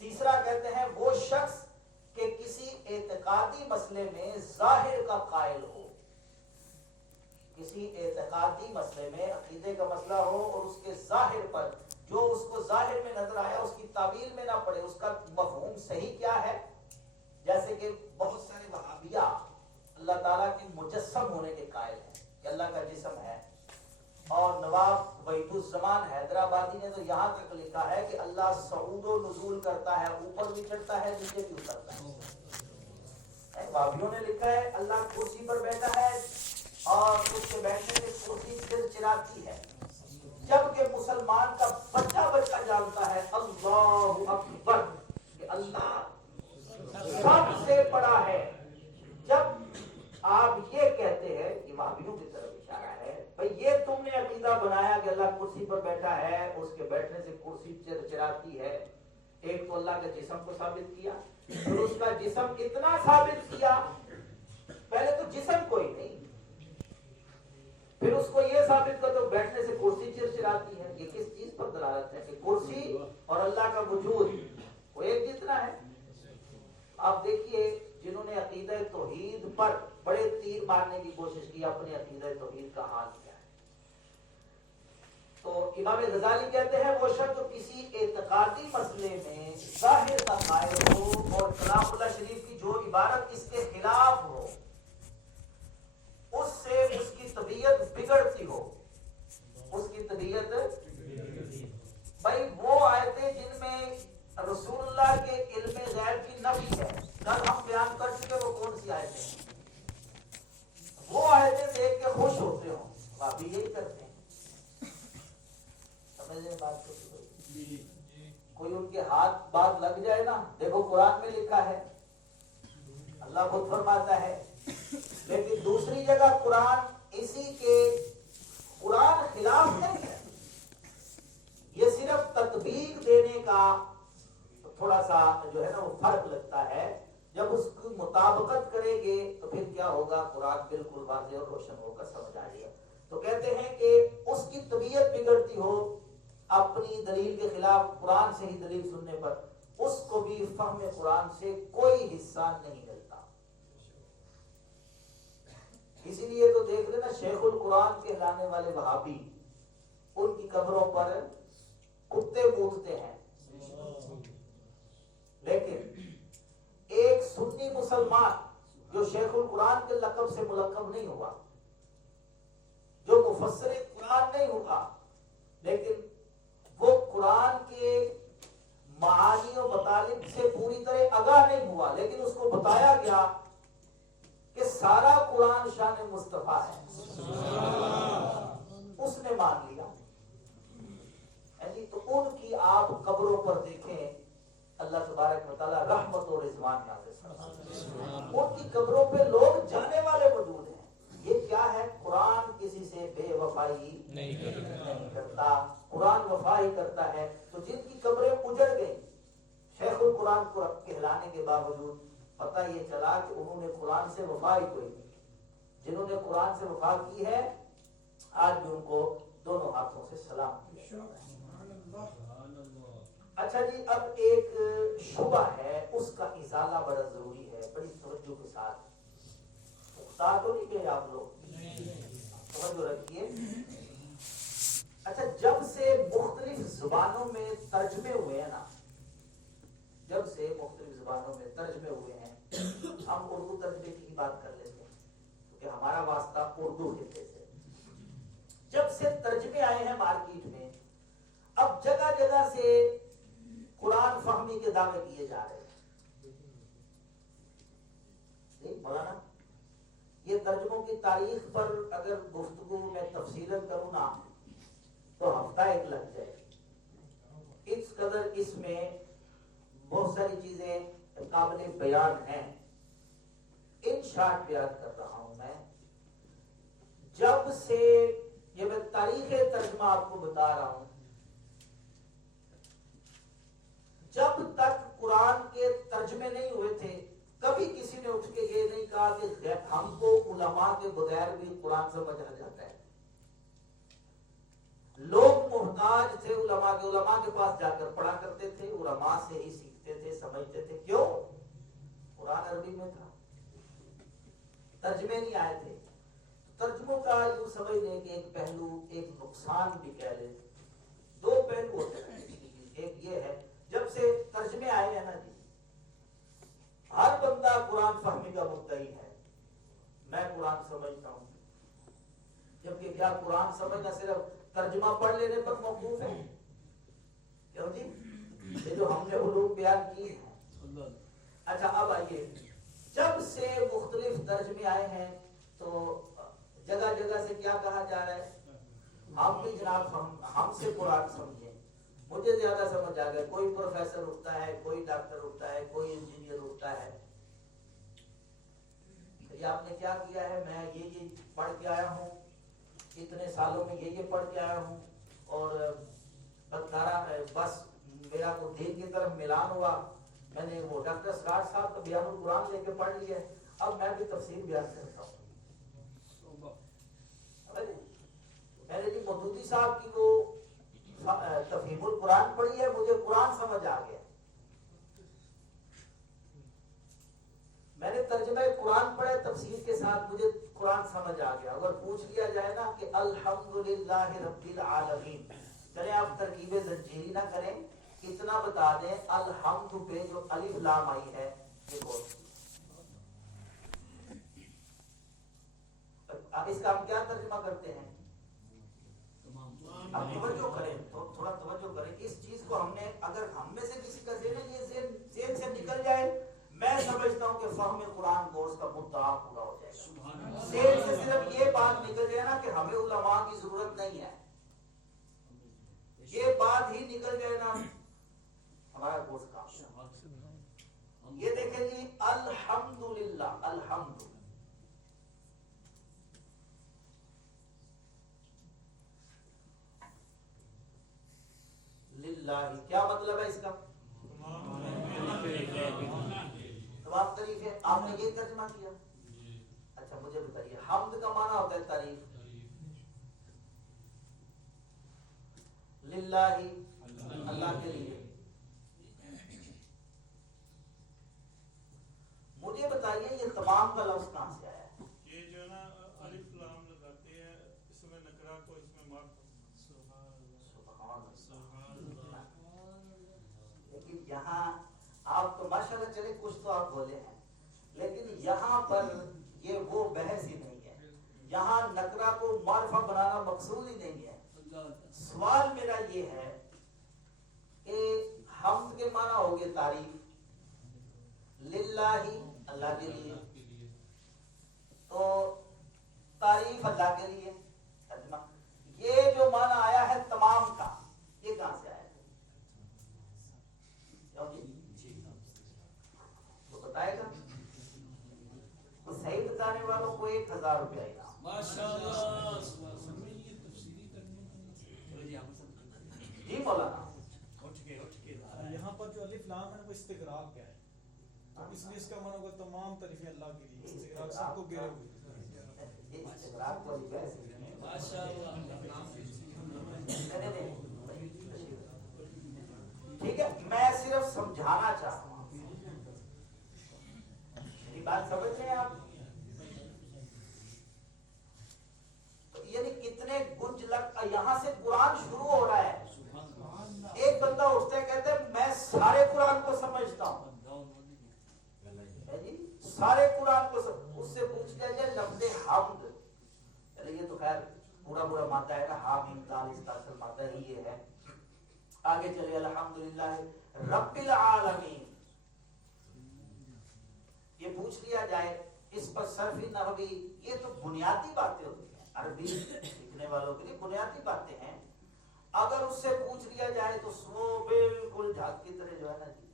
تیسرا کہتے ہیں وہ شخص کہ کسی اعتقادی مسئلے میں ظاہر کا قائل ہو، کسی اعتقادی مسئلے میں عقیدے کا مسئلہ ہو اور اس کے ظاہر پر جو اس کو ظاہر میں نظر آیا اس کی تعویل میں نہ پڑے، اس کا مفہوم صحیح کیا ہے. جیسے کہ بہت سارے وہابیہ اللہ تعالیٰ کے مجسم ہونے کے قائل ہیں کہ اللہ کا جسم ہے، اور نواب وحید الزمان حیدرآبادی نے تو یہاں تک لکھا ہے کہ اللہ صعود و نزول کرتا ہے، اوپر بھی چڑھتا ہے نیچے بھی اترتا ہے۔ وہابیوں نے لکھا ہے اللہ کرسی پر بیٹھا ہے اور اس کے بیٹھنے سے کرسی پھر چراتی ہے، جبکہ مسلمان کا بچہ بچہ جانتا ہے اللہ اکبر کہ اللہ سب سے بڑا ہے۔ جب آپ یہ کہتے ہیں، یہ وہابیوں کی طرف اشارہ ہے، بھئی یہ تم نے عقیدہ بنایا کہ اللہ کرسی پر بیٹھا ہے، اس کے بیٹھنے سے کرسی چراتی ہے، ایک تو اللہ کا جسم کو ثابت کیا، پھر اس کا جسم اتنا ثابت کیا، پہلے تو جسم کوئی نہیں، پھر اس کو یہ ثابت کر تو بیٹھنے سے کرسی چراتی ہے۔ یہ کس چیز پر دلالت ہے کہ کرسی اور اللہ کا وجود وہ ایک جتنا ہے؟ آپ دیکھیے جنہوں نے عقیدہ توحید پر بڑے تیر مارنے کی کوشش کی، اپنے عقیدہ توحید کا حال کیا ہے؟ تو امام غزالی کہتے ہیں وہ شخص جو کسی اعتقادی مسئلے میں ظاہر عقائد ہو اور کلام اللہ شریف کی جو عبارت اس کے خلاف ہو، اس سے اس کی طبیعت بگڑتی ہو، اس کی طبیعت بھائی وہ آیتیں جن میں رسول اللہ کے علم غیب کی نفی ہے، کل ہم بیان کر چکے وہ کون سی آیتیں ہیں، وہ آیتیں دیکھ کے خوش ہوتے ہوں، آپ بھی یہی کرتے ہیں، سمجھے بات کو؟ کوئی ان کے ہاتھ بات لگ جائے نا، دیکھو قرآن میں لکھا ہے، اللہ خود فرماتا ہے، لیکن دوسری جگہ قرآن اسی کے قرآن خلاف نہیں ہے، یہ صرف تطبیق دینے کا تھوڑا سا جو ہے نا وہ فرق لگتا ہے، جب اس کی مطابقت کریں گے تو پھر کیا ہوگا، قرآن بالکل واضح اور روشن ہو کر سمجھ آئے گا۔ تو کہتے ہیں کہ اس کی طبیعت بگڑتی ہو اپنی دلیل کے خلاف قرآن سے ہی دلیل سننے پر، اس کو بھی فہم قرآن سے کوئی حصہ نہیں ملتا۔ اسی لیے تو دیکھ لینا شیخ القرآن کہلانے والے وہابی، ان کی قبروں پر کتے مونگتے ہیں، لیکن ایک سنی مسلمان جو شیخ القرآن کے لقب سے ملقب نہیں ہوا، جو مفسر قرآن نہیں ہوا، لیکن وہ قرآن کے معانی و مطالب سے پوری طرح آگاہ نہیں ہوا، لیکن اس کو بتایا گیا کہ سارا قرآن شان مصطفیٰ ہے، اس نے مان لیا۔ تو ان کی آپ قبروں پر دیکھیں، اللہ تبارک و تعالی رحمت اور رضوان نازل فرمائے، ان کی قبروں پہ لوگ جانے والے موجود ہیں۔ یہ کیا ہے؟ قرآن کسی سے بے وفائی نہیں کرتا، قرآن وفا ہی کرتا ہے۔ تو جن کی قبریں اجڑ گئی، شیخ القرآن کو کہلانے کے باوجود پتہ یہ چلا کہ انہوں نے قرآن سے وفا ہی کوئی نہیں۔ جنہوں نے قرآن سے وفا کی ہے آج بھی ان کو دونوں ہاتھوں سے سلام کیا۔ اچھا جی، اب ایک شبہ ہے، اس کا ازالہ بڑا ضروری ہے، بڑی توجہ کے ساتھ۔ اختار تو نہیں گئے آپ لوگ، توجہ رکھیے۔ اچھا، جب سے مختلف زبانوں میں ترجمے ہوئے ہیں نا، جب سے مختلف زبانوں میں ترجمے ہوئے ہیں، ہم اردو ترجمے کی بات کر لیتے ہیں کیونکہ ہمارا واسطہ اردو خطے سے۔ جب سے ترجمے آئے ہیں مارکیٹ میں، اب جگہ جگہ سے قرآن فہمی کے دعوے کیے جا رہے ہیں۔ مولانا، یہ ترجموں کی تاریخ پر اگر گفتگو میں تفصیلاً کروں نا تو ہفتہ ایک لگ جائے، اس قدر اس میں بہت ساری چیزیں قابل بیان ہیں۔ ان شارٹ بیان کر رہا ہوں میں، جب سے یہ میں تاریخ ترجمہ آپ کو بتا رہا ہوں، جب تک قرآن کے ترجمے نہیں ہوئے تھے، کبھی کسی نے اٹھ کے یہ نہیں کہا کہ ہم کو علماء کے بغیر بھی قرآن سمجھ آ جاتا ہے۔ لوگ محتاج تھے علماء کے، علماء کے پاس جا کر پڑھا کرتے تھے، علماء سے ہی سیکھتے تھے، سمجھتے تھے۔ کیوں؟ قرآن عربی میں تھا، ترجمے نہیں آئے تھے۔ ترجموں کا یوں سمجھ لیں کہ ایک پہلو، ایک نقصان بھی کہہ لیں، دو پہلو ہوتے ہیں۔ ایک یہ ہے جب سے ترجمے آئے ہیں نا جی، ہر بندہ قرآن فہمی کا مدعی ہے، میں قرآن سمجھتا ہوں، جبکہ کیا قرآن سمجھنا صرف ترجمہ پڑھ لینے پر موقوف ہے؟ کیوں جی؟ یہ جو ہم نے علوم بیان کی ہیں. اچھا اب آئیے، جب سے مختلف ترجمے آئے ہیں تو جگہ جگہ سے کیا کہا جا رہا ہے؟ ہم بھی جناب ہم سے قرآن سمجھیں، مجھے زیادہ سمجھ آ گیا. کوئی پروفیسر اٹھتا ہے، کوئی ڈاکٹر اٹھتا ہے، کوئی انجینئر اٹھتا ہے. یہ آپ نے کیا کیا ہے؟ میں یہ پڑھ کے آیا ہوں، اتنے سالوں میں یہ پڑھ کے آیا ہوں، اور بس میرا کو دین کی طرف ملان ہوا، میں نے وہ ڈاکٹر سراج صاحب کا بیان القرآن لے کے پڑھ لیا، اب میں بھی تفسیر بیان کرتا ہوں. میں نے جی مودودی صاحب کی وہ تفہیم القرآن پڑھی ہے، مجھے قرآن سمجھ آ گیا. میں نے ترجمہ قرآن پڑھا تفسیر کے ساتھ، مجھے قرآن سمجھ آ گیا. اگر پوچھ لیا جائے نا کہ الحمدللہ رب العالمین، چلے آپ ترکیب زنجیری نہ کریں، اتنا بتا دیں الحمد پہ جو الف لام آئی ہے یہ بہت، اب اس کا ہم کیا ترجمہ کرتے ہیں؟ اب توجہ کریں، تھوڑا توجہ کریں. اس چیز کو ہم نے، اگر ہم میں سے کسی کا ذہن سے نکل جائے، میں سمجھتا ہوں کہ فہم قرآن کورس کا مدعا پورا ہو جائے گا. ذہن سے صرف یہ بات نکل جائے نا کہ ہمیں علماء کی ضرورت نہیں ہے، یہ بات ہی نکل جائے نا، ہمارا کورس کام. یہ دیکھیں جی الحمدللہ، الحمد للہ، کیا مطلب ہے اس کا؟ تمام تعریف ہے. آپ نے یہ ترجمہ کیا. اچھا مجھے بتائیے، حمد کا معنی ہوتا ہے تعریف. للہ، اللہ کے لیے. مجھے بتائیے یہ تمام کا لفظ کہاں سے آیا ہے؟ یہ جو ہے نا الف لام لگاتے ہیں، اس میں نکرا کو اس میں مارک. لیکن یہاں آپ تو ماشاءاللہ چلے کچھ تو آپ بولے ہیں، لیکن یہاں پر یہ وہ بحث ہی نہیں ہے. یہاں نکرا کو معرفہ بنانا مقصود ہی نہیں ہے. سوال میرا یہ ہے کہ حمد کے معنی ہو گئے تعریف، للہ اللہ کے لیے، تو تعریف اللہ کے لیے. یہ جو معنی آیا ہے تمام کا، یہ کہاں سے آیا ہے؟ تو بتائے گا. تو صحیح بتانے والوں کو 1000 روپیہ انعام. جی مولانا. یہاں پر جو الف لام ہے وہ استغراق کا ہے، تو اس لیے اس کا معنی ہوگا تمام تعریفیں اللہ کے لیے. استغراق سب کو گھیرے ہوئے. یہ استغراق والی بحث ہے. ٹھیک ہے، میں صرف سمجھانا چاہتا ہوں. میری بات سمجھ رہے ہیں آپ؟ تو یعنی کتنے گنج لگ، یہاں سے قرآن شروع ہو رہا ہے. ایک بندہ اٹھتا ہے کہتا ہے میں سارے قرآن کو سمجھتا ہوں، سارے قرآن کو اس سے پوچھ لیا جائے لفظ حمد، یہ تو خیر پورا مادہ ہے نا، حامیم دال، اس کا اصل مادہ ہی یہ ہے. آگے چلے الحمدللہ رب العالمین، یہ پوچھ لیا جائے اس پر صرفی نحوی، یہ تو بنیادی باتیں ہوتی ہیں، عربی سیکھنے والوں کے لیے بنیادی باتیں ہیں. اگر اس سے پوچھ لیا جائے تو سو بالکل جھاگ کی طرح جو ہے نا جی.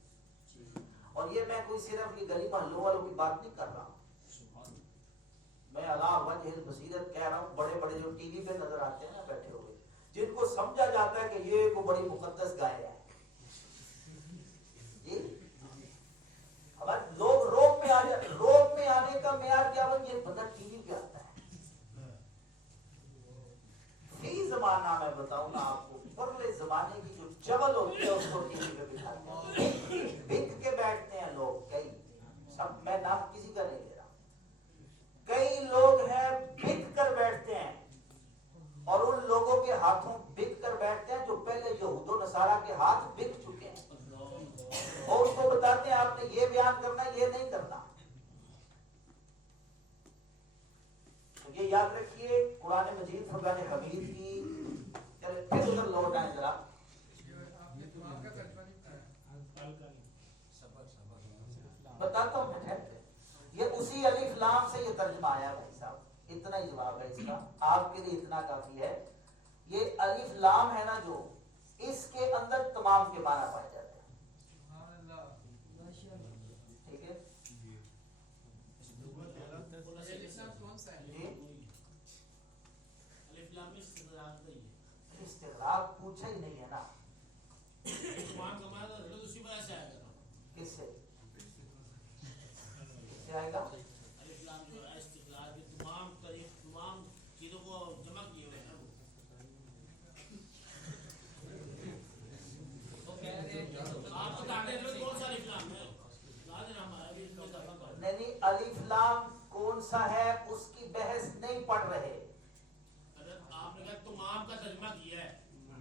اور یہ میں کوئی صرف یہ گلی محلوں والوں کی بات نہیں کر رہا ہوں، میں علا وجہ البصیرت کہہ رہا ہوں. بڑے بڑے جو ٹی وی پہ نظر آتے ہیں نا بیٹھے ہوئے، جن کو سمجھا جاتا ہے کہ یہ کو بڑی مقدس گائے ہے، لوگ روب میں آنے کا معیار کیا ہو؟ یہ بندہ ٹی وی پہ آتا ہے. فی زمانہ میں بتاؤں نا آپ کو، پرلے زمانے کی جو چول ہوتی ہے اس کو ٹی وی پہ بٹھاتے ہیں، بک کے بیٹھتے ہیں لوگ. کئی سب، میں نام کسی کا نہیں لے رہا، کئی لوگ ہیں بک کر بیٹھتے ہیں، اور ان لوگوں کے ہاتھوں بک کر بیٹھتے ہیں جو پہلے یہود و نصارہ کے ہاتھ بک چکے ہیں، اور اس کو بتاتے ہیں آپ نے یہ بیان کرنا، یہ نہیں کرنا. یہ یاد رکھیے قرآن مجید فرقان حمید کی چلے پھر ادھر لوٹ آئیں ذرا بتاتا ہوں میں یہ اسی الف لام سے یہ ترجمہ آیا بھائی صاحب اتنا ہی جواب ہے اس کا آپ کے لیے اتنا کافی ہے یہ الف لام ہے نا جو اس کے اندر تمام کے معنی پائے جاتے ہیں ٹھیک ہے استغراق پوچھا ہی نہیں ہے نا کس سے آئے گا نہیں الف لام کون سا ہے اس کی بحث نہیں پڑھ رہے آپ نے کہا تمام کا ترجمہ کیا ہے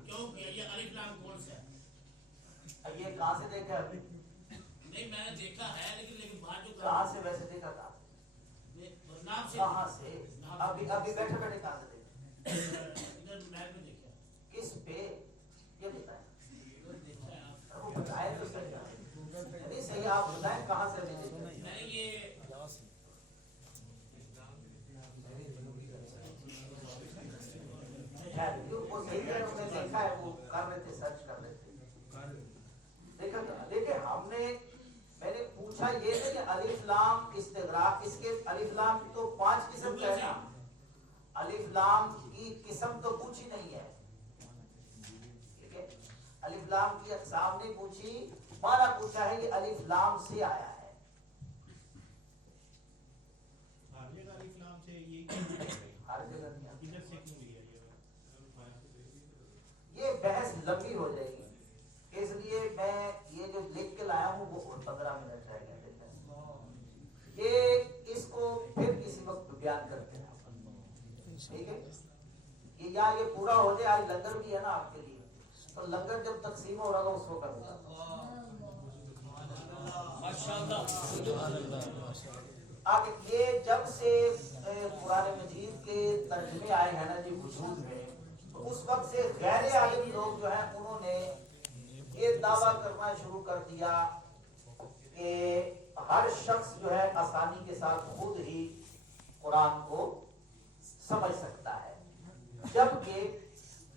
کیوں کیا یہ الف لام کون سا ہے یہ کہاں سے دیکھا ابھی نہیں میں نے دیکھا ہے لیکن بات جو کہاں سے ویسے دیکھا تھا نام سے کہاں سے ابھی بیٹھے بیٹھے کہاں سے دیکھا ادھر میپ میں دیکھا کس پہ یہ بتائیں دیکھا ہے آپ وہ بتائیں تو صحیح نہیں صحیح آپ بتائیں کہاں سے دیکھا میں نے یہ وہ صحیح ہے انہوں نے دیکھا ہے وہ کر رہے تھے سرچ کر رہے تھے دیکھا لیکن ہم نے میں نے پوچھا یہ ہے کہ الف لام استغراق اس کے الف لام کی تو 5 قسم کا ہے نا الف لام کی قسم تو پوچھی نہیں ہے ٹھیک ہے الف لام کی اقسام نہیں پوچھی معنی پوچھا ہے کہ الف لام سے آیا ہے ہر جگہ نہیں یہ بحث لمبی ہو جائے گی اس لیے میں یہ جو لکھ کے لایا ہوں وہ 15 منٹ رہ گئے یہ اس کو پھر کسی وقت بیان کرتے ہیں ٹھیک ہے یہ پورا ہو جائے آج لنگر بھی ہے نا آپ کے لیے تو لنگر جب تقسیم ہو رہا تھا اس کو کروں آگے یہ جب سے قرآن مجید کے ترجمے آئے ہیں نا جی وجود میں تو اس وقت سے غیر عالم لوگ جو ہیں انہوں نے یہ دعویٰ کرنا شروع کر دیا کہ ہر شخص جو ہے آسانی کے ساتھ خود ہی قرآن کو سمجھ سکتا ہے جبکہ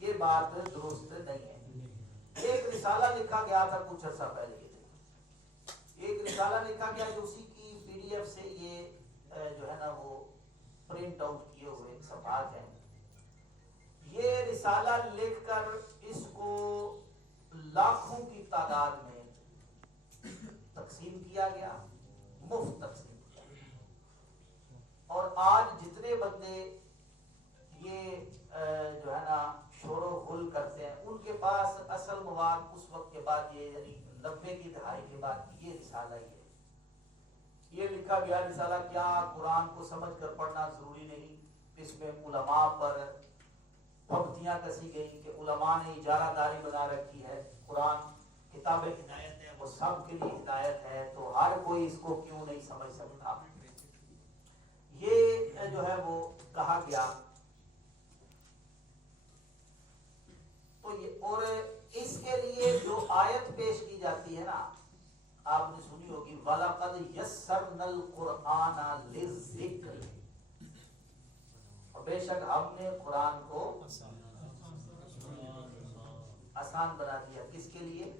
یہ بات درست نہیں ہے ایک رسالہ لکھا گیا تھا کچھ عرصہ پہلے ایک رسالہ لکھا گیا جو اسی کی PDF سے یہ جو ہے نا وہ پرنٹ آؤٹ کیے ہوئے صفحات ہیں یہ رسالہ لکھ کر اس کو لاکھوں کی تعداد میں تقسیم کیا گیا مفت تقسیم کیا اور آج جتنے بندے یہ جو ہے نا شور و غل کرتے ہیں ان کے پاس اصل مواد اس وقت کے بعد یہ یعنی 90 کی دہائی کے بعد یہ رسالہ ہی ہے یہ لکھا گیا رسالہ کیا قرآن کو سمجھ کر پڑھنا ضروری نہیں اس میں علماء پر پابندیاں کسی گئی کہ علماء نے اجارہ داری بنا رکھی ہے قرآن کتاب ہدایت ہے وہ سب کے لیے ہدایت ہے تو ہر کوئی اس کو کیوں نہیں سمجھ سکتا یہ جو ہے وہ کہا گیا تو یہ اور اس کے لیے جو آیت پیش کی جاتی ہے نا آپ نے سنی ہوگی وَلَقَدْ يَسَّرْنَا الْقُرْآنَ لِلذِّكْرِ اور بے شک ہم نے قرآن کو آسان بنا دیا کس کے لیے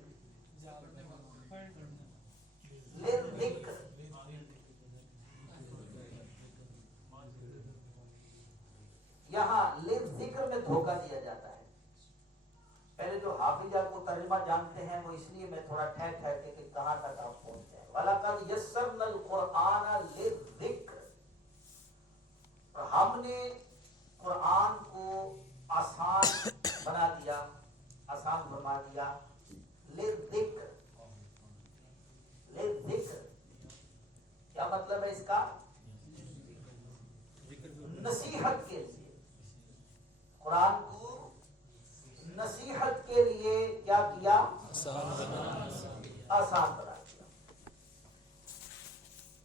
لِلذِّكْرِ یہاں لِلذِّكْر میں دھوکہ دیا جاتا ہے پہلے جو حافظ کو ترجمہ جانتے ہیں وہ اس لیے میں تھوڑا ٹھہر ٹھہر کے کہ کہاں تک آپ پہنچتے ہیں وَلَقَدْ يَسَّرْنَا الْقُرْآنَ لِلذِّكْرِ اور ہم نے قرآن کو آسان بنا دیا آسان فرما دیا لِلذِّكْر لِلذِّكْر کیا مطلب ہے اس کا نصیحت کے لیے قرآن کو نصیحت کے لیے کیا کیا آسان بنا دیا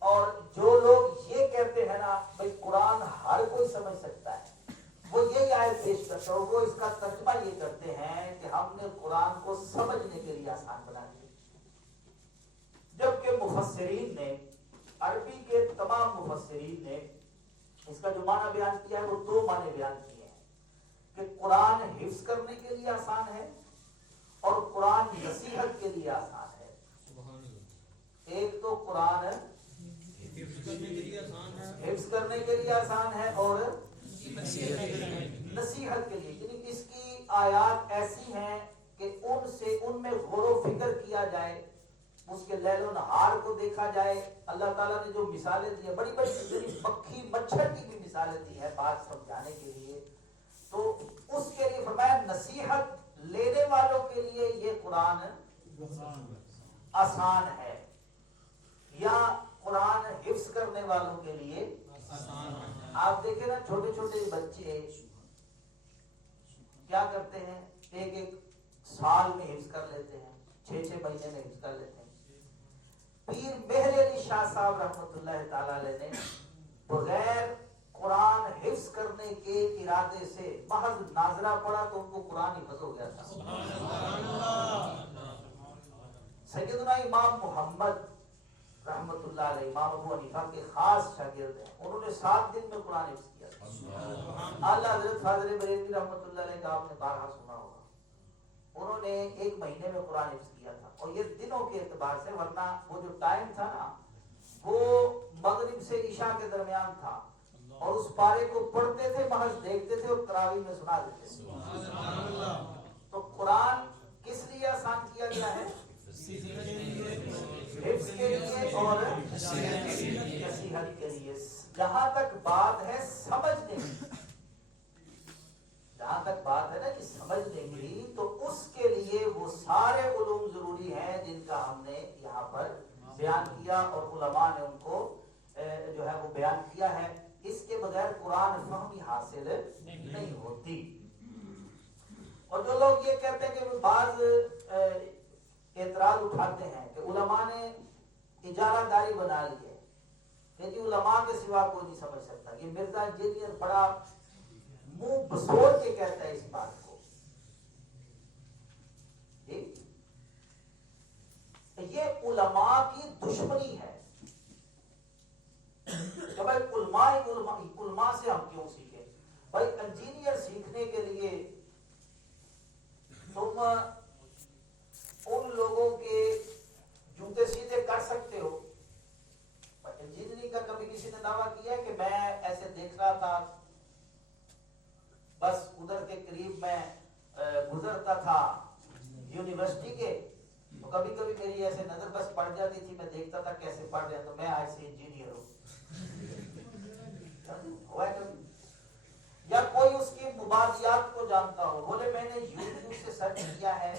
اور جو لوگ یہ کہتے ہیں نا بھائی قرآن ہر کوئی سمجھ سکتا ہے وہ آیت پیش کرتا ہوں وہ اس کا ترجمہ یہ کرتے ہیں کہ ہم نے قرآن کو سمجھنے کے لیے آسان بنا دیا، جبکہ مفسرین نے، عربی کے تمام مفسرین نے اس کا جو معنی بیان کیا ہے وہ دو معنی بیان کیے ہیں کہ قرآن حفظ کرنے کے لیے آسان ہے اور قرآن نصیحت کے لیے آسان ہے۔ ایک تو قرآن حفظ کرنے کے لیے آسان ہے اور نصیحت کے لیے، یعنی اس کی آیات ایسی ہیں کہ ان میں غور و فکر کیا جائے، اس کے لیل و نہار کو دیکھا جائے۔ اللہ تعالیٰ نے جو مثالیں دی ہیں، بڑی بڑی مکھی مچھر کی بھی مثالیں دی ہیں بات سمجھانے کے لیے، تو اس کے لیے فرمایا نصیحت لینے والوں کے لیے یہ قرآن آسان ہے، یا قرآن حفظ کرنے والوں کے لیے آسان ہے۔ آپ دیکھیں نا چھوٹے چھوٹے بچے کیا کرتے ہیں، ایک سال میں حفظ کر لیتے ہیں، 6 مہینے میں حفظ کر لیتے ہیں۔ پیر مہر علی شاہ صاحب رحمۃ اللہ تعالی علیہ نے بغیر قرآن حفظ کرنے کے ارادے سے محض ناظرہ پڑھا تو ان کو قرآن حفظ ہو گیا تھا۔ سیدنا امام محمد رحمۃ اللہ علیہ، امام ابو حنیفہ کے خاص شاگرد ہیں، انہوں نے 7 دن میں قرآن حفظ کیا تھا۔ اعلیٰ حضرت فاضل بریلوی رحمۃ اللہ علیہ کا آپ نے بارہا سنا ہوگا، انہوں نے 1 مہینے میں قرآن حفظ کیا تھا، اور یہ دنوں کے اعتبار سے، ورنہ وہ جو ٹائم تھا نا وہ مغرب سے عشاء کے درمیان تھا، اور اس پارے کو پڑھتے تھے، محض دیکھتے تھے اور تراویح میں سنا دیتے تھے۔ تو قرآن کس لیے آسان کیا گیا ہے؟ حفظ کے لیے اور نصیحت کے لیے۔ جہاں تک بات ہے سمجھنے کی، جہاں تک بات ہے نا کہ سمجھنے کی، تو اس کے لیے وہ سارے علوم ضروری ہیں جن کا ہم نے یہاں پر بیان کیا، اور علماء نے ان کو جو ہے وہ بیان کیا ہے۔ اس کے بغیر قرآن فہمی حاصل نہیں ہوتی۔ اور جو لوگ یہ کہتے ہیں کہ بعض اعتراض اٹھاتے ہیں کہ علماء نے اجارہ داری بنا لی ہے کہ جی علماء کے سوا کوئی نہیں سمجھ سکتا، یہ مرزا انجینئر بڑا منہ بسوڑ کے کہتا ہے اس بات کو۔ یہ علماء کی دشمنی ہے کہ بھائی علماء سے ہم کیوں سیکھیں؟ بھائی انجینئر سیکھنے کے لیے تم ان لوگوں کے جوتے سیدھے کر سکتے ہو؟ انجینئرنگ کا کبھی کسی نے دعویٰ کیا ہے کہ میں ایسے دیکھ رہا تھا، بس ادھر کے قریب میں گزرتا تھا یونیورسٹی کے، تو کبھی کبھی میری ایسے نظر بس پڑ جاتی تھی، میں دیکھتا تھا کیسے پڑھ رہے ہیں، تو میں آج سے انجینئر ہوں۔ ہوا ہے کبھی؟ یا کوئی اس کی مبادیات کو جانتا ہو، بولے میں نے یوٹیوب سے سرچ کیا ہے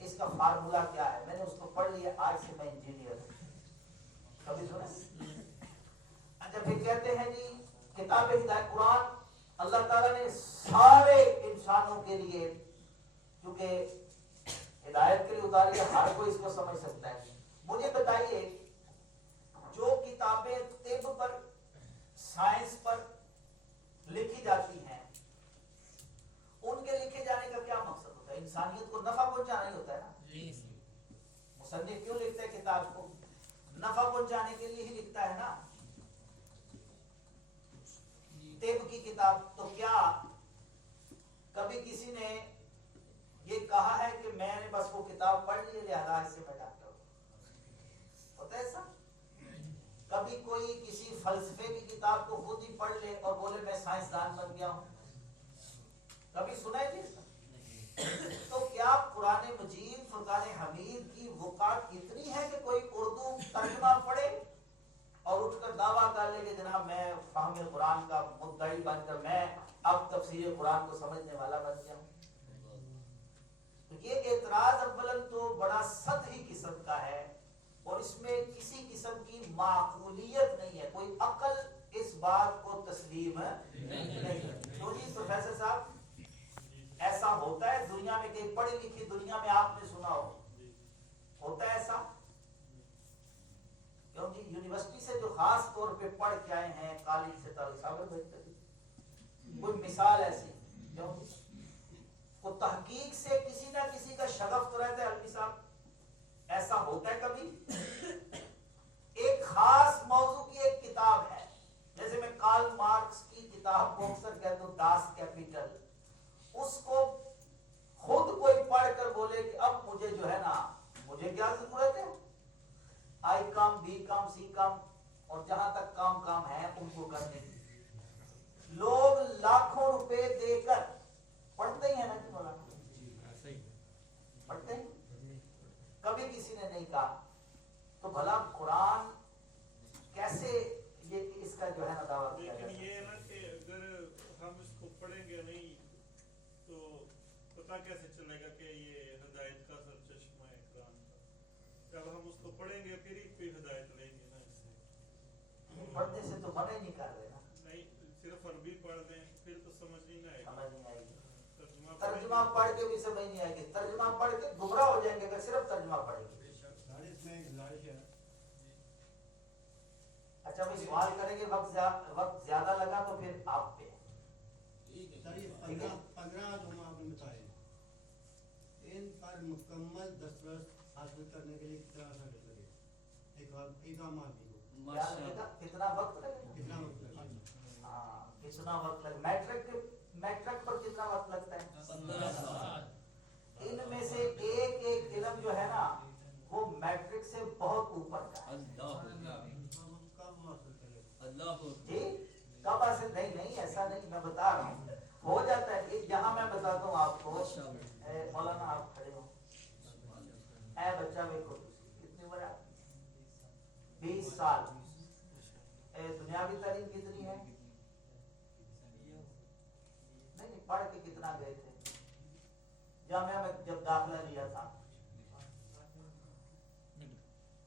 اس کا فارمولا کیا ہے، میں نے اس کو پڑھ لیا، آج سے میں انجینئر ہوں۔ کبھی سنا؟ اچھا پھر کہتے ہیں جی کتاب ہدایت قرآن اللہ تعالیٰ نے سارے انسانوں کے لیے، کیونکہ ہدایت کے لیے اتاری ہے، ہر کوئی اس کو سمجھ سکتا ہے۔ مجھے بتائیے جو کتابیں طب پر، سائنس پر لکھی جاتی ہیں، ان کے لکھے جانے کا کیا مقصد ہوتا ہے؟ انسانیت کو نفع پہنچانا ہی ہوتا ہے نا۔ مصنف کیوں لکھتا ہے کتاب کو؟ نفع پہنچانے کے لیے ہی لکھتا ہے نا۔ طب کی کتاب تو کیا کبھی کسی نے یہ کہا ہے کہ میں نے بس وہ کتاب پڑھ لی لہذا اس سے میں ڈاکٹر ہوں؟ ہوتا ہے ایسا؟ کبھی کوئی کسی فلسفے کی کتاب کو خود ہی پڑھ لے اور بولے میں سائنسدان بن گیا ہوں؟ کبھی سنا ہے جیسا؟ تو کیا قرآن مجید فرقان حمید کی وقعت اتنی ہے کہ کوئی اردو ترجمہ پڑھے اور اٹھ کر دعویٰ کر لے کہ جناب میں فہم قرآن کا مدعی بن کر میں اب تفسیر قرآن کو سمجھنے والا بن گیا ہوں؟ یہ اعتراض اولاً تو بڑا سطحی قسم کا ہے، اور اس میں کسی قسم کی معقولیت نہیں ہے، کوئی عقل اس بات کو تسلیم نہیں۔ تو جی پروفیسر صاحب ایسا ہوتا ہے دنیا میں، کہیں پڑھی لکھی دنیا میں آپ نے سنا ہوتا ہے ایسا؟ کیونکہ یونیورسٹی سے جو خاص طور پہ پڑھ کے آئے ہیں، کالج سے تعلق صاحب بھیجتے تھے، کوئی مثال ایسی کیوں وہ تحقیق سے کسی نہ کسی کا شغف تو رہتا ہے علمی صاحب، ایسا ہوتا ہے کبھی ایک خاص موضوع کی ایک کتاب ہے، جیسے میں کارل مارکس کی کتاب کو اکثر کہتا ہوں داس کیپیٹل، اس کو خود کوئی پڑھ کر بولے کہ اب مجھے جو ہے نا مجھے کیا ضرورت ہے، آئی کام بی کام سی کام اور جہاں تک کام ہے ان کو کرنے کی، لوگ لاکھوں روپے دے کر پڑھتے ہی ہیں نا کہ مولانا پڑھتے ہیں، کبھی کسی نے نہیں کہا تو بھلا قرآن کیسے یہ اس کا جو ہے نا دعویٰ کیا جاتا لیکن ہے؟ یہ ہے نا کہ اگر ہم اس کو پڑھیں گے نہیں تو پتہ کیسے چلے گا کہ یہ ہدایت کا سرچشمہ ہے قرآن کا؟ جب ہم اس کو پڑھیں گے پھر ہی کوئی ہدایت لیں گے نا اس سے، پڑھنے سے تو منع ہی نہیں کر رہے نا، نہیں صرف عربی پڑھ دیں پھر تو سمجھ نہیں نہ آئے گی، سمجھ نہیں آئے گی، ترجمہ ترجمہ پڑھ کے بھی سمجھ نہیں آئے گی، ترجمہ پڑھ کے گمراہ ہو جائیں گے اگر صرف ترجمہ پڑھیں گے۔ اس میں ایک گزارش ہے، اچھا بھائی سوال کریں گے، وقت زیادہ لگا تو پھر آپ پہ سر یہ 15 جو آپ نے بتائے ان پر مکمل دسترس حاصل کرنے کے لیے کتنا عرصہ لگے ایک عام آدمی کو؟ کیا لگے گا؟ کتنا وقت لگے گا؟ کتنا وقت لگے گا؟ ہاں کتنا وقت لگے، میٹرک پر کتنا وقت لگتا ہے؟ 15 سال۔ ان میں سے ایک ایک علم جو ہے نا وہ میٹرک سے بہت اوپر کا ہے۔ کب حاصل کرے گا؟ جی کب حاصل نہیں ایسا نہیں، میں بتا رہا ہوں ہو جاتا ہے، یہاں میں بتاتا ہوں آپ کو، مولانا آپ کھڑے ہو، اے بچہ دیکھو کتنی عمر ہے؟ 20 سال، دنیاوی تعلیم کتنی ہے؟ نہیں پڑھ کے کتنا گئے تھے جامعہ میں جب داخلہ لیا تھا؟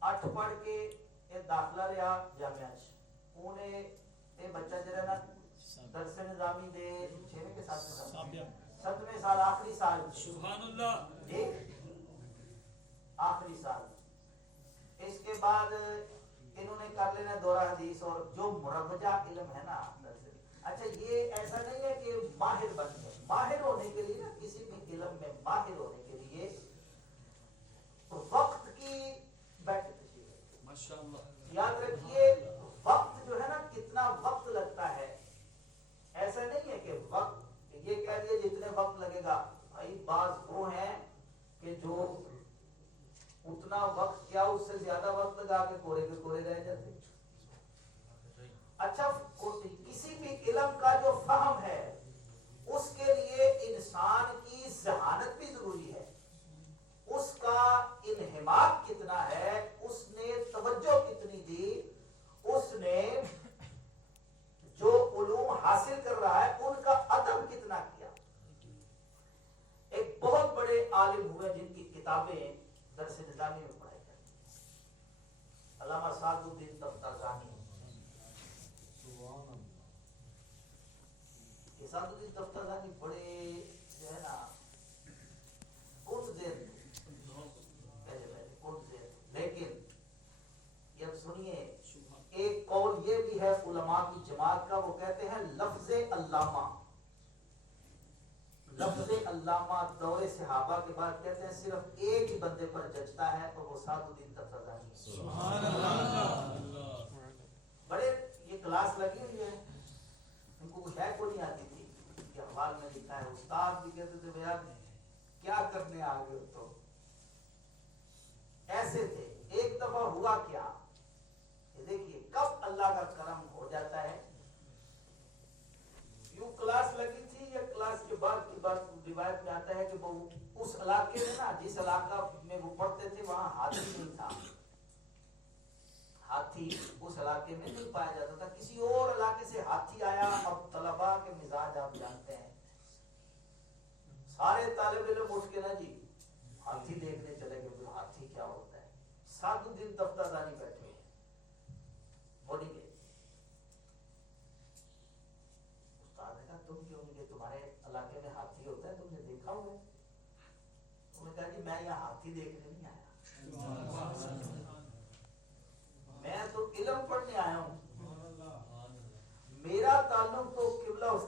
8 پڑھ کے داخلہ لیا جامعہ انہیں بچہ جرا نا درس نظامی دے 6ویں کے 7ویں سال آخری سال، سبحان اللہ، جی آخری سال، اس کے بعد انہوں نے کر لینا دورہ حدیث اور جو مروجہ علم ہے نا درس۔ اچھا یہ ایسا نہیں ہے کہ ماہر بن گئے، ماہر ہونے کے لیے نا کسی بھی علم میں ماہر ہونے کے لیے وقت کی بیٹھ ماشاءاللہ، یاد رکھیے وقت جو ہے نا کتنا وقت لگتا ہے، ایسا نہیں ہے کہ وقت یہ کہہ دیا جتنے وقت لگے گا، بھائی بعض وہ ہیں کہ جو اتنا وقت کیا اس سے زیادہ وقت لگا کے کورے رہ جاتے۔ اچھا کسی بھی علم کا جو فہم ہے اس کے لیے انسان کی ذہانت بھی ضروری ہے، اس کا انہماک کتنا ہے، اس نے توجہ کتنی دی، اس نے جو علوم حاصل کر رہا ہے ان کا ادب کتنا کیا۔ ایک بہت بڑے عالم ہوئے جن کی کتابیں درس نظامی میں پڑھائی جاتی ہیں، علامہ سعد الدین تفتازانی۔ سعد الدین تفتازانی بڑے جو ہے نا لیکن یہ سنیے ایک قول یہ بھی ہے علماء کی جماعت کا، وہ کہتے ہیں لفظ علامہ، لفظ علامہ دور صحابہ کے بعد کہتے ہیں صرف ایک ہی بندے پر جچتا ہے اور وہ سعد الدین تفتازانی۔ سبحان اللہ، بڑے یہ کلاس لگی ہوئی ہے، ان کو کچھ ہے کو نہیں آتی تھی، یہ حوال میں لکھا ہے، استاد بھی کہتے تھے بھیا کیا کرنے آ گئے تو ایسے تھے۔ ایک دفعہ ہوا کیا کہ دیکھیے کب اللہ کا کرم ہو جاتا ہے، یوں کلاس لگی تھی، یا کلاس کے بعد کی بات روایت میں آتا ہے کہ وہ اس علاقے میں نا جس علاقہ میں وہ پڑھتے تھے وہاں ہاتھی نہیں تھا، ہاتھی اس علاقے میں نہیں پایا جاتا تھا، کسی اور علاقے سے ہاتھی آیا۔ اب طلباء کے مزاج آپ جانتے ہیں، سارے طالب علم اٹھ کے نا جی ہاتھی دیکھنے چلے گئے، ہاتھی کیا ہوتا ہے۔ سعد الدین تفتازانی بیٹھے ہیں، بولی گئے، استاد نے کہا تم کیوں نہیں گئے، تمہارے علاقے میں ہاتھی ہوتا ہے، تم نے دیکھا ہوگا؟ انہوں نے کہا جی میں یہاں ہاتھی دیکھنے نہیں آیا، میں تو علم پڑھنے آیا ہوں، میرا تعلق تو قبلہ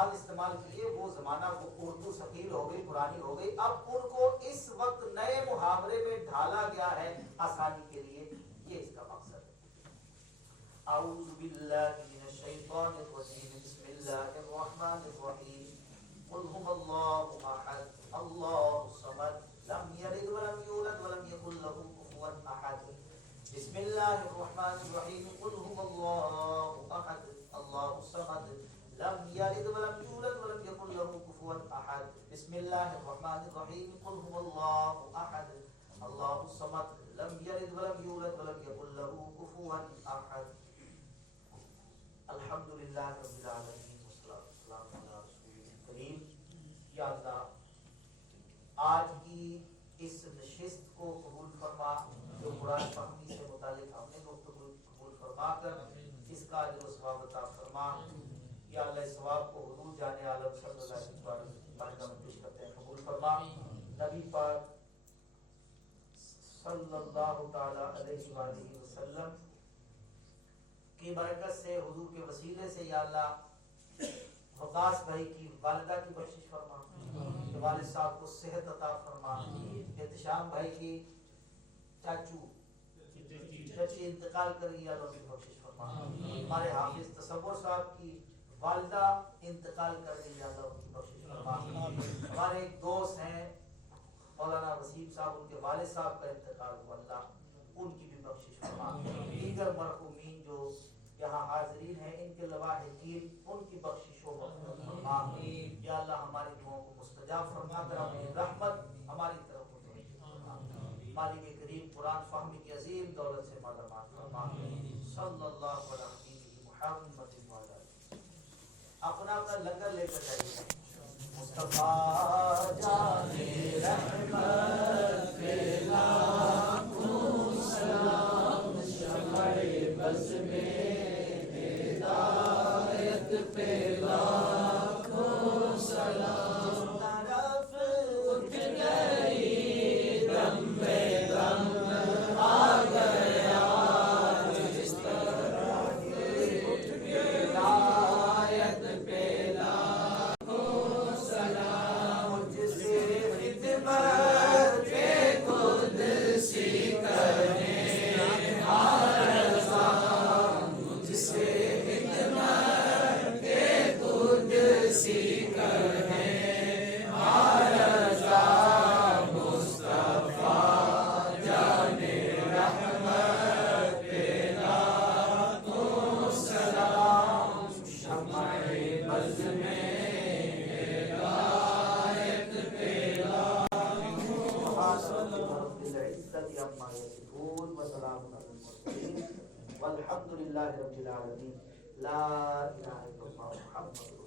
الفاظ استعمال کیے وہ زمانہ وہ اردو ثقیل ہو گئی، پرانی ہو گئی، اب ان کو اس وقت نئے محاورے میں ڈھالا گیا ہے آسانی کے لیے، یہ اس کا مقصد ہے۔ اعوذ باللہ من الشیطان الرجیم، بسم اللہ الرحمن الرحیم، قل هو اللہ احد اللہ الصمد لم یلد ولم یولد ولم یکن له کفوا احد۔ بسم اللہ الرحمن الرحیم، قل هو اللہ احد اللہ الصمد لم یلد ولم یولد ولم یکن له کفوا احد۔ بسم اللہ الرحمن الرحیم، قل هو اللہ احد اللہ الصمد لم یلد ولم یولد ولم یکن له کفوا احد۔ الحمدللہ رب العالمین والصلاۃ والسلام علی رسول کریم۔ یا اللہ آج کی اس نشست کو قبول فرما، جو قرآن فہمی سے متعلق ہم نے گفتگو قبول فرما کر اس کا اجر و ثواب عطا فرما۔ یا اللہ اس ثواب کو حضور جان عالم صلی اللہ علیہ وسلم بارگاہ میں پیش کرتے ہیں، قبول فرما۔ نبی پاک صلی اللہ تعالی علیہ وآلہ وسلم کی برکت سے، حضور کے وسیلے سے یا اللہ وقاص بھائی کی والدہ کی بخشش فرما، والد صاحب کو صحت عطا فرما، احتشام بھائی کی چچی انتقال کر گئی، اللہ کی بخشش فرما۔ ہمارے حافظ تصور صاحب کی والدہ انتقال کر گئی، اللہ کی بخشش فرما۔ ہمارے ایک دوست ہیں مولانا وسیم صاحب، ان کے والد صاحب کا انتقال ہوا، اللہ ان کی بھی بخشش فرما۔ دیگر مرحومین جو یہاں حاضرین ہیں، ان کے لواحقین، ان کی بخشش و مغفرت فرما۔ یا اللہ ہماری دعاؤں کو مستجاب فرما کر اپنی رحمت ہماری طرف متوجہ فرما۔ مالک کریم قرآن فہمی کی عظیم دولت سے مالا مال فرما۔ صلی اللہ علیہ محمد وعلی آلہ۔ اپنا لنگر لے کر جائیے۔ مصطفیٰ جان رحمت پہ لاکھوں سلام، شمع بز میں ہدایت پہ لاکھوں سلام، طرف اٹھ گئی دم بے دم آ گیا، جس طرح اٹھ گئی ہدایت پہ لاکھوں سلام، جسے خدمت کے قدسی کریں ہر رضا، جسے خدمت کے قدسی کریں ہر رضا، مصطفیٰ جان رحمت پہ لاکھوں سلام، شمع بز میں ہدایت پہ لاکھوں سلام۔ رب العزت عما یصفون وسلام علی المرسلین والحمد للہ رب العالمین۔ لا الہ الا اللہ محمد